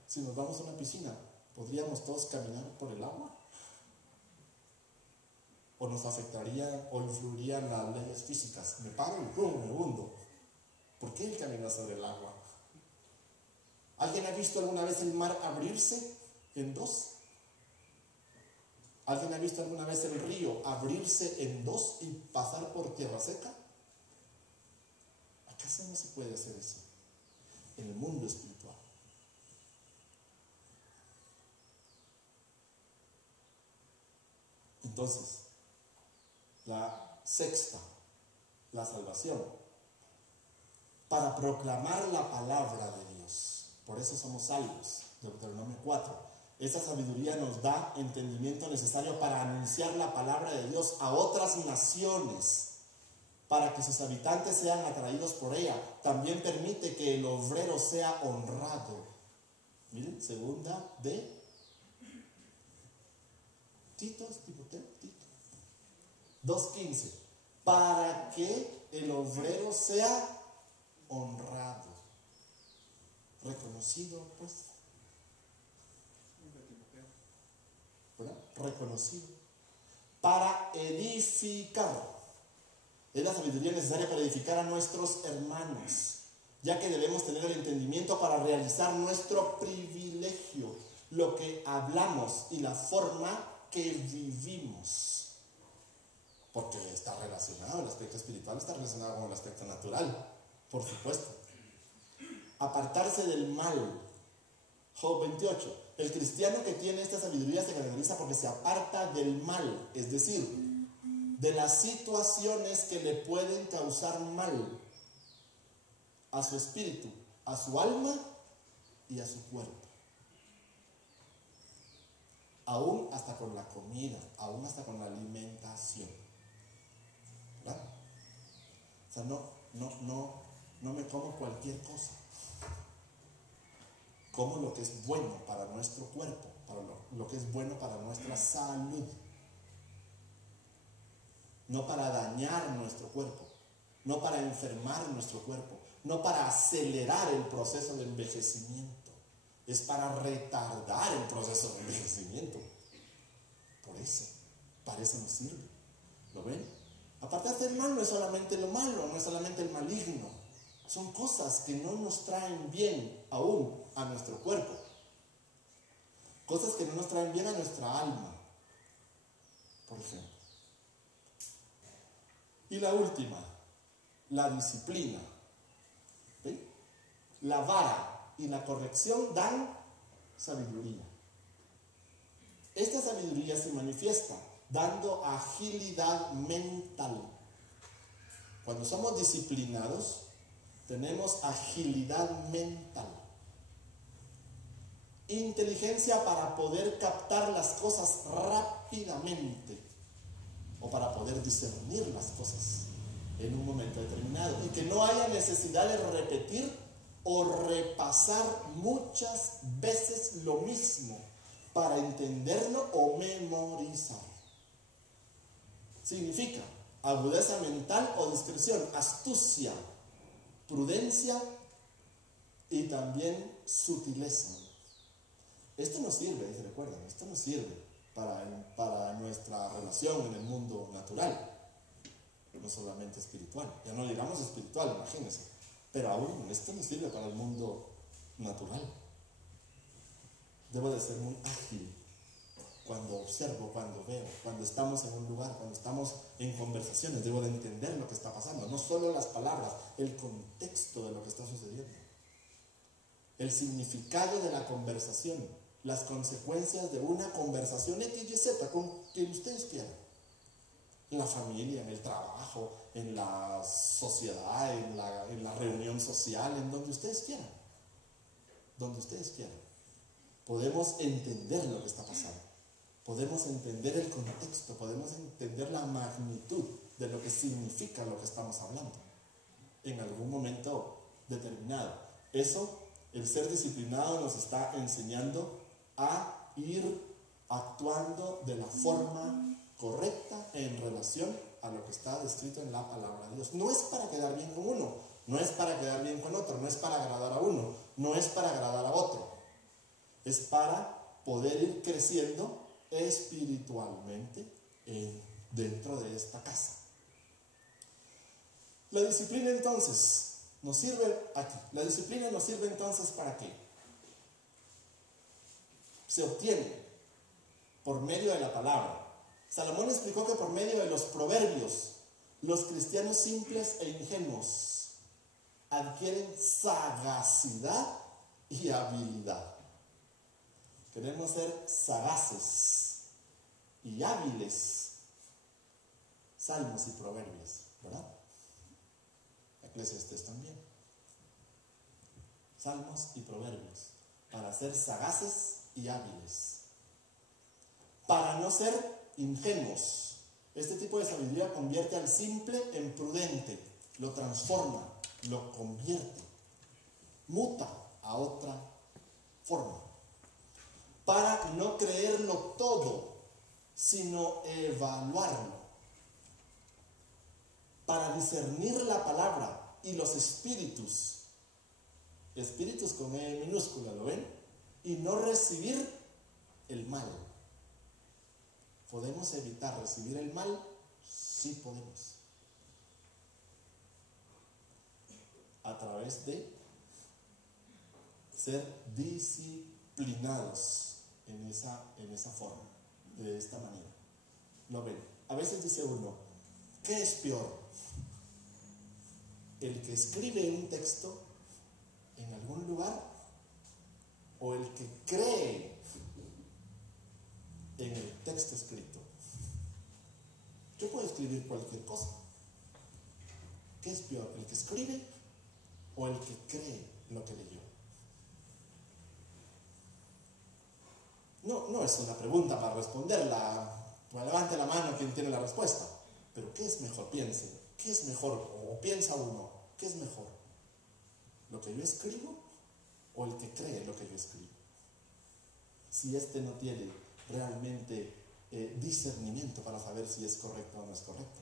Si nos vamos a una piscina, ¿podríamos todos caminar por el agua? ¿O nos afectarían o influirían las leyes físicas? Me paro y me hundo. ¿Por qué Él caminó sobre el agua? ¿Alguien ha visto alguna vez el mar abrirse en dos? ¿Alguien ha visto alguna vez el río abrirse en dos y pasar por tierra seca? ¿Acaso no se puede hacer eso en el mundo espiritual? Entonces, la sexta, la salvación, para proclamar la palabra de Dios. Por eso somos salvos, Deuteronomio 4. Esa sabiduría nos da entendimiento necesario para anunciar la palabra de Dios a otras naciones. para que sus habitantes sean atraídos por ella. También permite que el obrero sea honrado. Miren, segunda de Tito, Timoteo, Tito 2:15. Para que el obrero sea honrado, reconocido, pues, ¿verdad? Reconocido, para edificar. Es la sabiduría necesaria para edificar a nuestros hermanos, ya que debemos tener el entendimiento para realizar nuestro privilegio, lo que hablamos y la forma que vivimos. Porque está relacionado, el aspecto espiritual está relacionado con el aspecto natural, por supuesto. Apartarse del mal. Job 28. El cristiano que tiene esta sabiduría se caracteriza porque se aparta del mal, es decir, de las situaciones que le pueden causar mal a su espíritu, a su alma y a su cuerpo. Aún hasta con la comida, aún hasta con la alimentación. ¿Verdad? O sea, no me como cualquier cosa. Como lo que es bueno para nuestro cuerpo, para lo que es bueno para nuestra salud. No para dañar nuestro cuerpo, no para enfermar nuestro cuerpo, no para acelerar el proceso de envejecimiento. Es para retardar el proceso de envejecimiento. Por eso, para eso nos sirve. ¿Lo ven? Apartarse del mal no es solamente lo malo, no es solamente el maligno. Son cosas que no nos traen bien aún a nuestro cuerpo. Cosas que no nos traen bien a nuestra alma, por ejemplo. Y la última, la disciplina. ¿Ven? La vara y la corrección dan sabiduría. Esta sabiduría se manifiesta dando agilidad mental. Cuando somos disciplinados, tenemos agilidad mental. Inteligencia para poder captar las cosas rápidamente o para poder discernir las cosas en un momento determinado y que no haya necesidad de repetir o repasar muchas veces lo mismo para entenderlo o memorizar. Significa agudeza mental o discreción, astucia, prudencia y también sutileza. Esto nos sirve, se recuerdan, esto nos sirve para nuestra relación en el mundo natural, no solamente espiritual. Ya no digamos espiritual, imagínense, pero aún esto nos sirve para el mundo natural. Debo de ser muy ágil cuando observo, cuando veo, cuando estamos en un lugar, cuando estamos en conversaciones. Debo de entender lo que está pasando, no solo las palabras, el contexto de lo que está sucediendo, el significado de la conversación, las consecuencias de una conversación X y Z con quien ustedes quieran, en la familia, en el trabajo, en la sociedad, en la reunión social, en donde ustedes quieran, podemos entender lo que está pasando, podemos entender el contexto, podemos entender la magnitud de lo que significa lo que estamos hablando en algún momento determinado. Eso, el ser disciplinado nos está enseñando a ir actuando de la forma correcta en relación a lo que está descrito en la palabra de Dios. No es para quedar bien con uno, no es para quedar bien con otro, no es para agradar a uno, no es para agradar a otro. Es para poder ir creciendo espiritualmente dentro de esta casa. La disciplina entonces nos sirve aquí. La disciplina nos sirve entonces ¿para qué? Se obtiene por medio de la palabra. Salomón explicó que por medio de los proverbios, los cristianos simples e ingenuos adquieren sagacidad y habilidad. Queremos ser sagaces y hábiles. Salmos y proverbios, ¿verdad? Eclesiastés también. Salmos y proverbios, para ser sagaces y hábiles, para no ser ingenuos, Este tipo de sabiduría convierte al simple en prudente, lo transforma, lo convierte, muta a otra forma, para no creerlo todo, sino evaluarlo, para discernir la palabra y los espíritus con E minúscula, ¿lo ven? Y no recibir el mal. ¿Podemos evitar recibir el mal? Sí podemos. A través de ser disciplinados en esa forma, de esta manera. ¿Lo ven? A veces dice uno, ¿qué es peor? ¿El que escribe un texto en algún lugar o el que cree en el texto escrito? Yo puedo escribir cualquier cosa. ¿Qué es peor? ¿El que escribe o el que cree lo que leyó? No es una pregunta para responderla. Pues levante la mano quien tiene la respuesta. Pero ¿qué es mejor? Piensen. ¿Qué es mejor? O piensa uno. ¿Qué es mejor? ¿Lo que yo escribo o el que cree lo que yo escribo? Si este no tiene realmente discernimiento para saber si es correcto o no es correcto.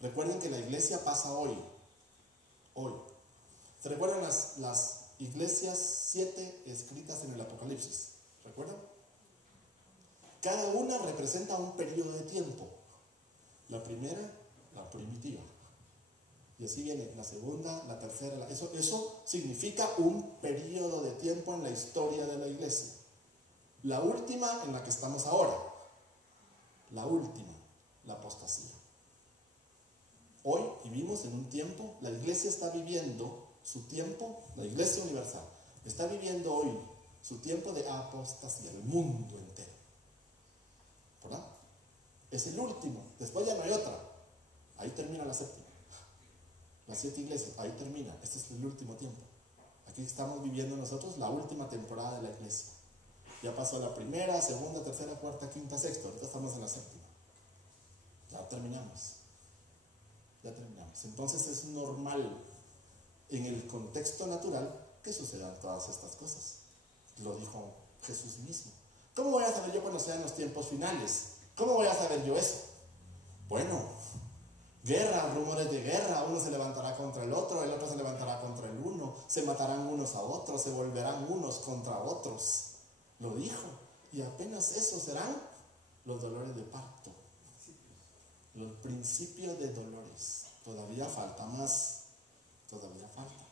Recuerden que la iglesia pasa hoy. ¿Se recuerdan las iglesias 7 escritas en el Apocalipsis? ¿Recuerdan? Cada una representa un periodo de tiempo. La primera, la primitiva. Y así viene la segunda, la tercera. Eso significa un periodo de tiempo en la historia de la iglesia. La última en la que estamos ahora. La última, la apostasía. Hoy vivimos en un tiempo, la iglesia está viviendo su tiempo, la iglesia universal, está viviendo hoy su tiempo de apostasía, el mundo entero. ¿Verdad? Es el último, después ya no hay otra. Ahí termina la séptima. Las 7 iglesias, ahí termina. Este es el último tiempo. Aquí estamos viviendo nosotros la última temporada de la iglesia. Ya pasó la primera, segunda, tercera, cuarta, quinta, sexta. Ahorita estamos en la séptima. Ya terminamos. Entonces es normal en el contexto natural que sucedan todas estas cosas. Lo dijo Jesús mismo. ¿Cómo voy a saber yo cuando sean los tiempos finales? ¿Cómo voy a saber yo eso? Bueno, guerra, rumores de guerra, uno se levantará contra el otro se levantará contra el uno, se matarán unos a otros, se volverán unos contra otros. Lo dijo. Y apenas eso serán los dolores de parto. Los principios de dolores. Todavía falta más. Todavía falta.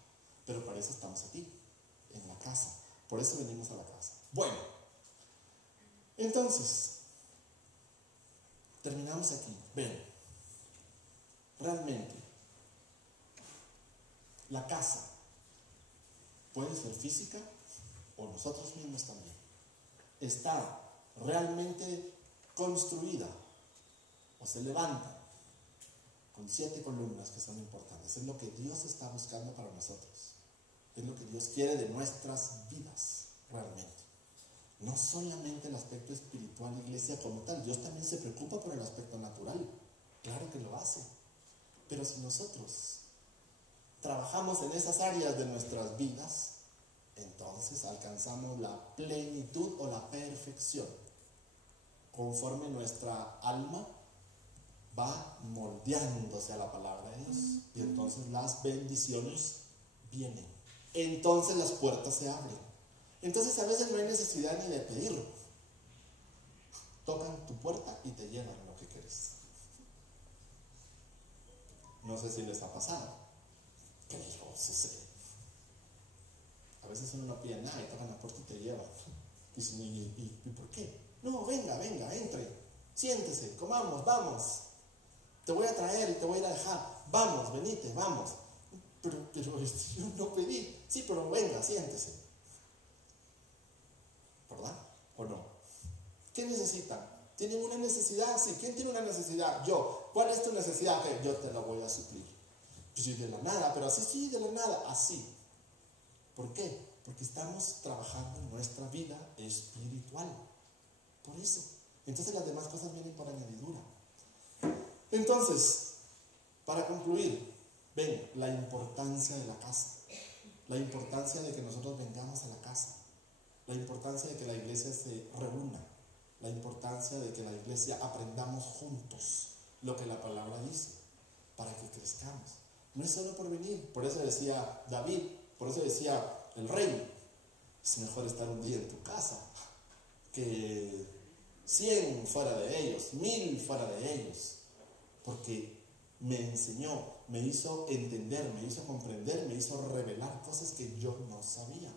Pero para eso estamos aquí, en la casa. Por eso venimos a la casa. Bueno, entonces, terminamos aquí. Ven, realmente, la casa puede ser física o nosotros mismos también. Está realmente construida o se levanta con 7 columnas que son importantes. Es lo que Dios está buscando para nosotros. Es lo que Dios quiere de nuestras vidas, realmente. No solamente el aspecto espiritual, iglesia como tal. Dios también se preocupa por el aspecto natural. Claro que lo hace. Pero si nosotros trabajamos en esas áreas de nuestras vidas, entonces alcanzamos la plenitud o la perfección. Conforme nuestra alma va moldeándose a la palabra de Dios. Y entonces las bendiciones vienen. Entonces las puertas se abren. Entonces a veces no hay necesidad ni de pedirlo. Tocan tu puerta y te llevan lo que quieres. No sé si les ha pasado. Pero sí. A veces uno no pide nada y tocan la puerta y te llevan. ¿Y por qué? No, venga, entre. Siéntese, comamos, vamos. Te voy a traer y te voy a ir a dejar. Vamos, venite, vamos. Pero yo no pedí. Sí, pero venga, siéntese. ¿Verdad? ¿O no? ¿Qué necesitan? ¿Tienen una necesidad? Sí. ¿Quién tiene una necesidad? Yo. ¿Cuál es tu necesidad? Que yo te la voy a suplir. Pues sí, de la nada, pero así sí, de la nada, así. ¿Por qué? Porque estamos trabajando en nuestra vida espiritual. Por eso. Entonces las demás cosas vienen por añadidura. Entonces, para concluir, ven la importancia de la casa, la importancia de que nosotros vengamos a la casa, la importancia de que la iglesia se reúna, la importancia de que la iglesia aprendamos juntos lo que la palabra dice, para que crezcamos. No es solo por venir, por eso decía David, por eso decía el rey, es mejor estar un día en tu casa que 100 fuera de ellos, 1000 fuera de ellos, porque me enseñó, me hizo entender, me hizo comprender, me hizo revelar cosas que yo no sabía.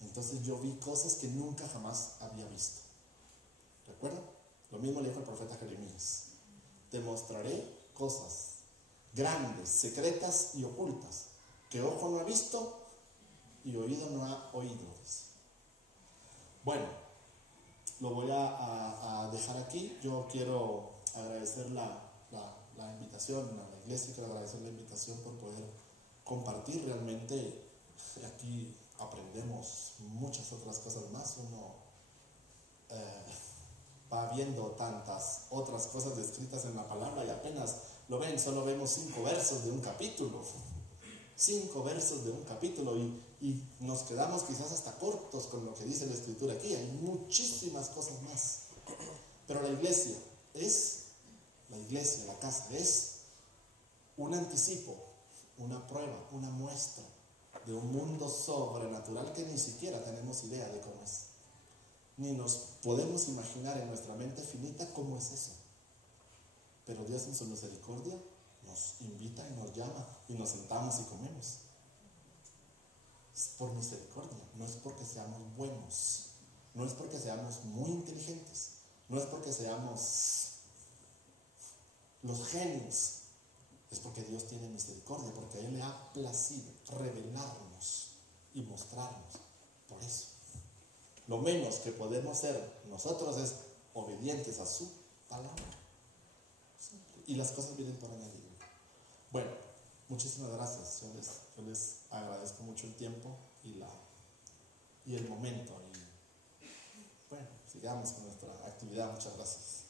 Entonces yo vi cosas que nunca jamás había visto. ¿Recuerdan? Lo mismo le dijo el profeta Jeremías. Te mostraré cosas grandes, secretas y ocultas, que ojo no ha visto y oído no ha oído. Bueno, lo voy a dejar aquí. Yo quiero agradecer la invitación a la iglesia, quiero agradecer la invitación por poder compartir. Realmente aquí aprendemos muchas otras cosas más. Uno va viendo tantas otras cosas descritas en la palabra y apenas lo ven, solo vemos 5 versos de un capítulo. 5 versos de un capítulo y nos quedamos quizás hasta cortos con lo que dice la escritura aquí. Hay muchísimas cosas más. Pero la iglesia, la casa, es un anticipo, una prueba, una muestra de un mundo sobrenatural que ni siquiera tenemos idea de cómo es. Ni nos podemos imaginar en nuestra mente finita cómo es eso. Pero Dios en su misericordia nos invita y nos llama y nos sentamos y comemos. Es por misericordia, no es porque seamos buenos, no es porque seamos muy inteligentes, no es porque seamos los genios, es porque Dios tiene misericordia, porque a Él le ha placido revelarnos y mostrarnos. Por eso, lo menos que podemos ser nosotros es obedientes a su palabra. Y las cosas vienen por añadidura. Bueno, muchísimas gracias. Yo les agradezco mucho el tiempo y el momento. Y bueno, sigamos con nuestra actividad. Muchas gracias.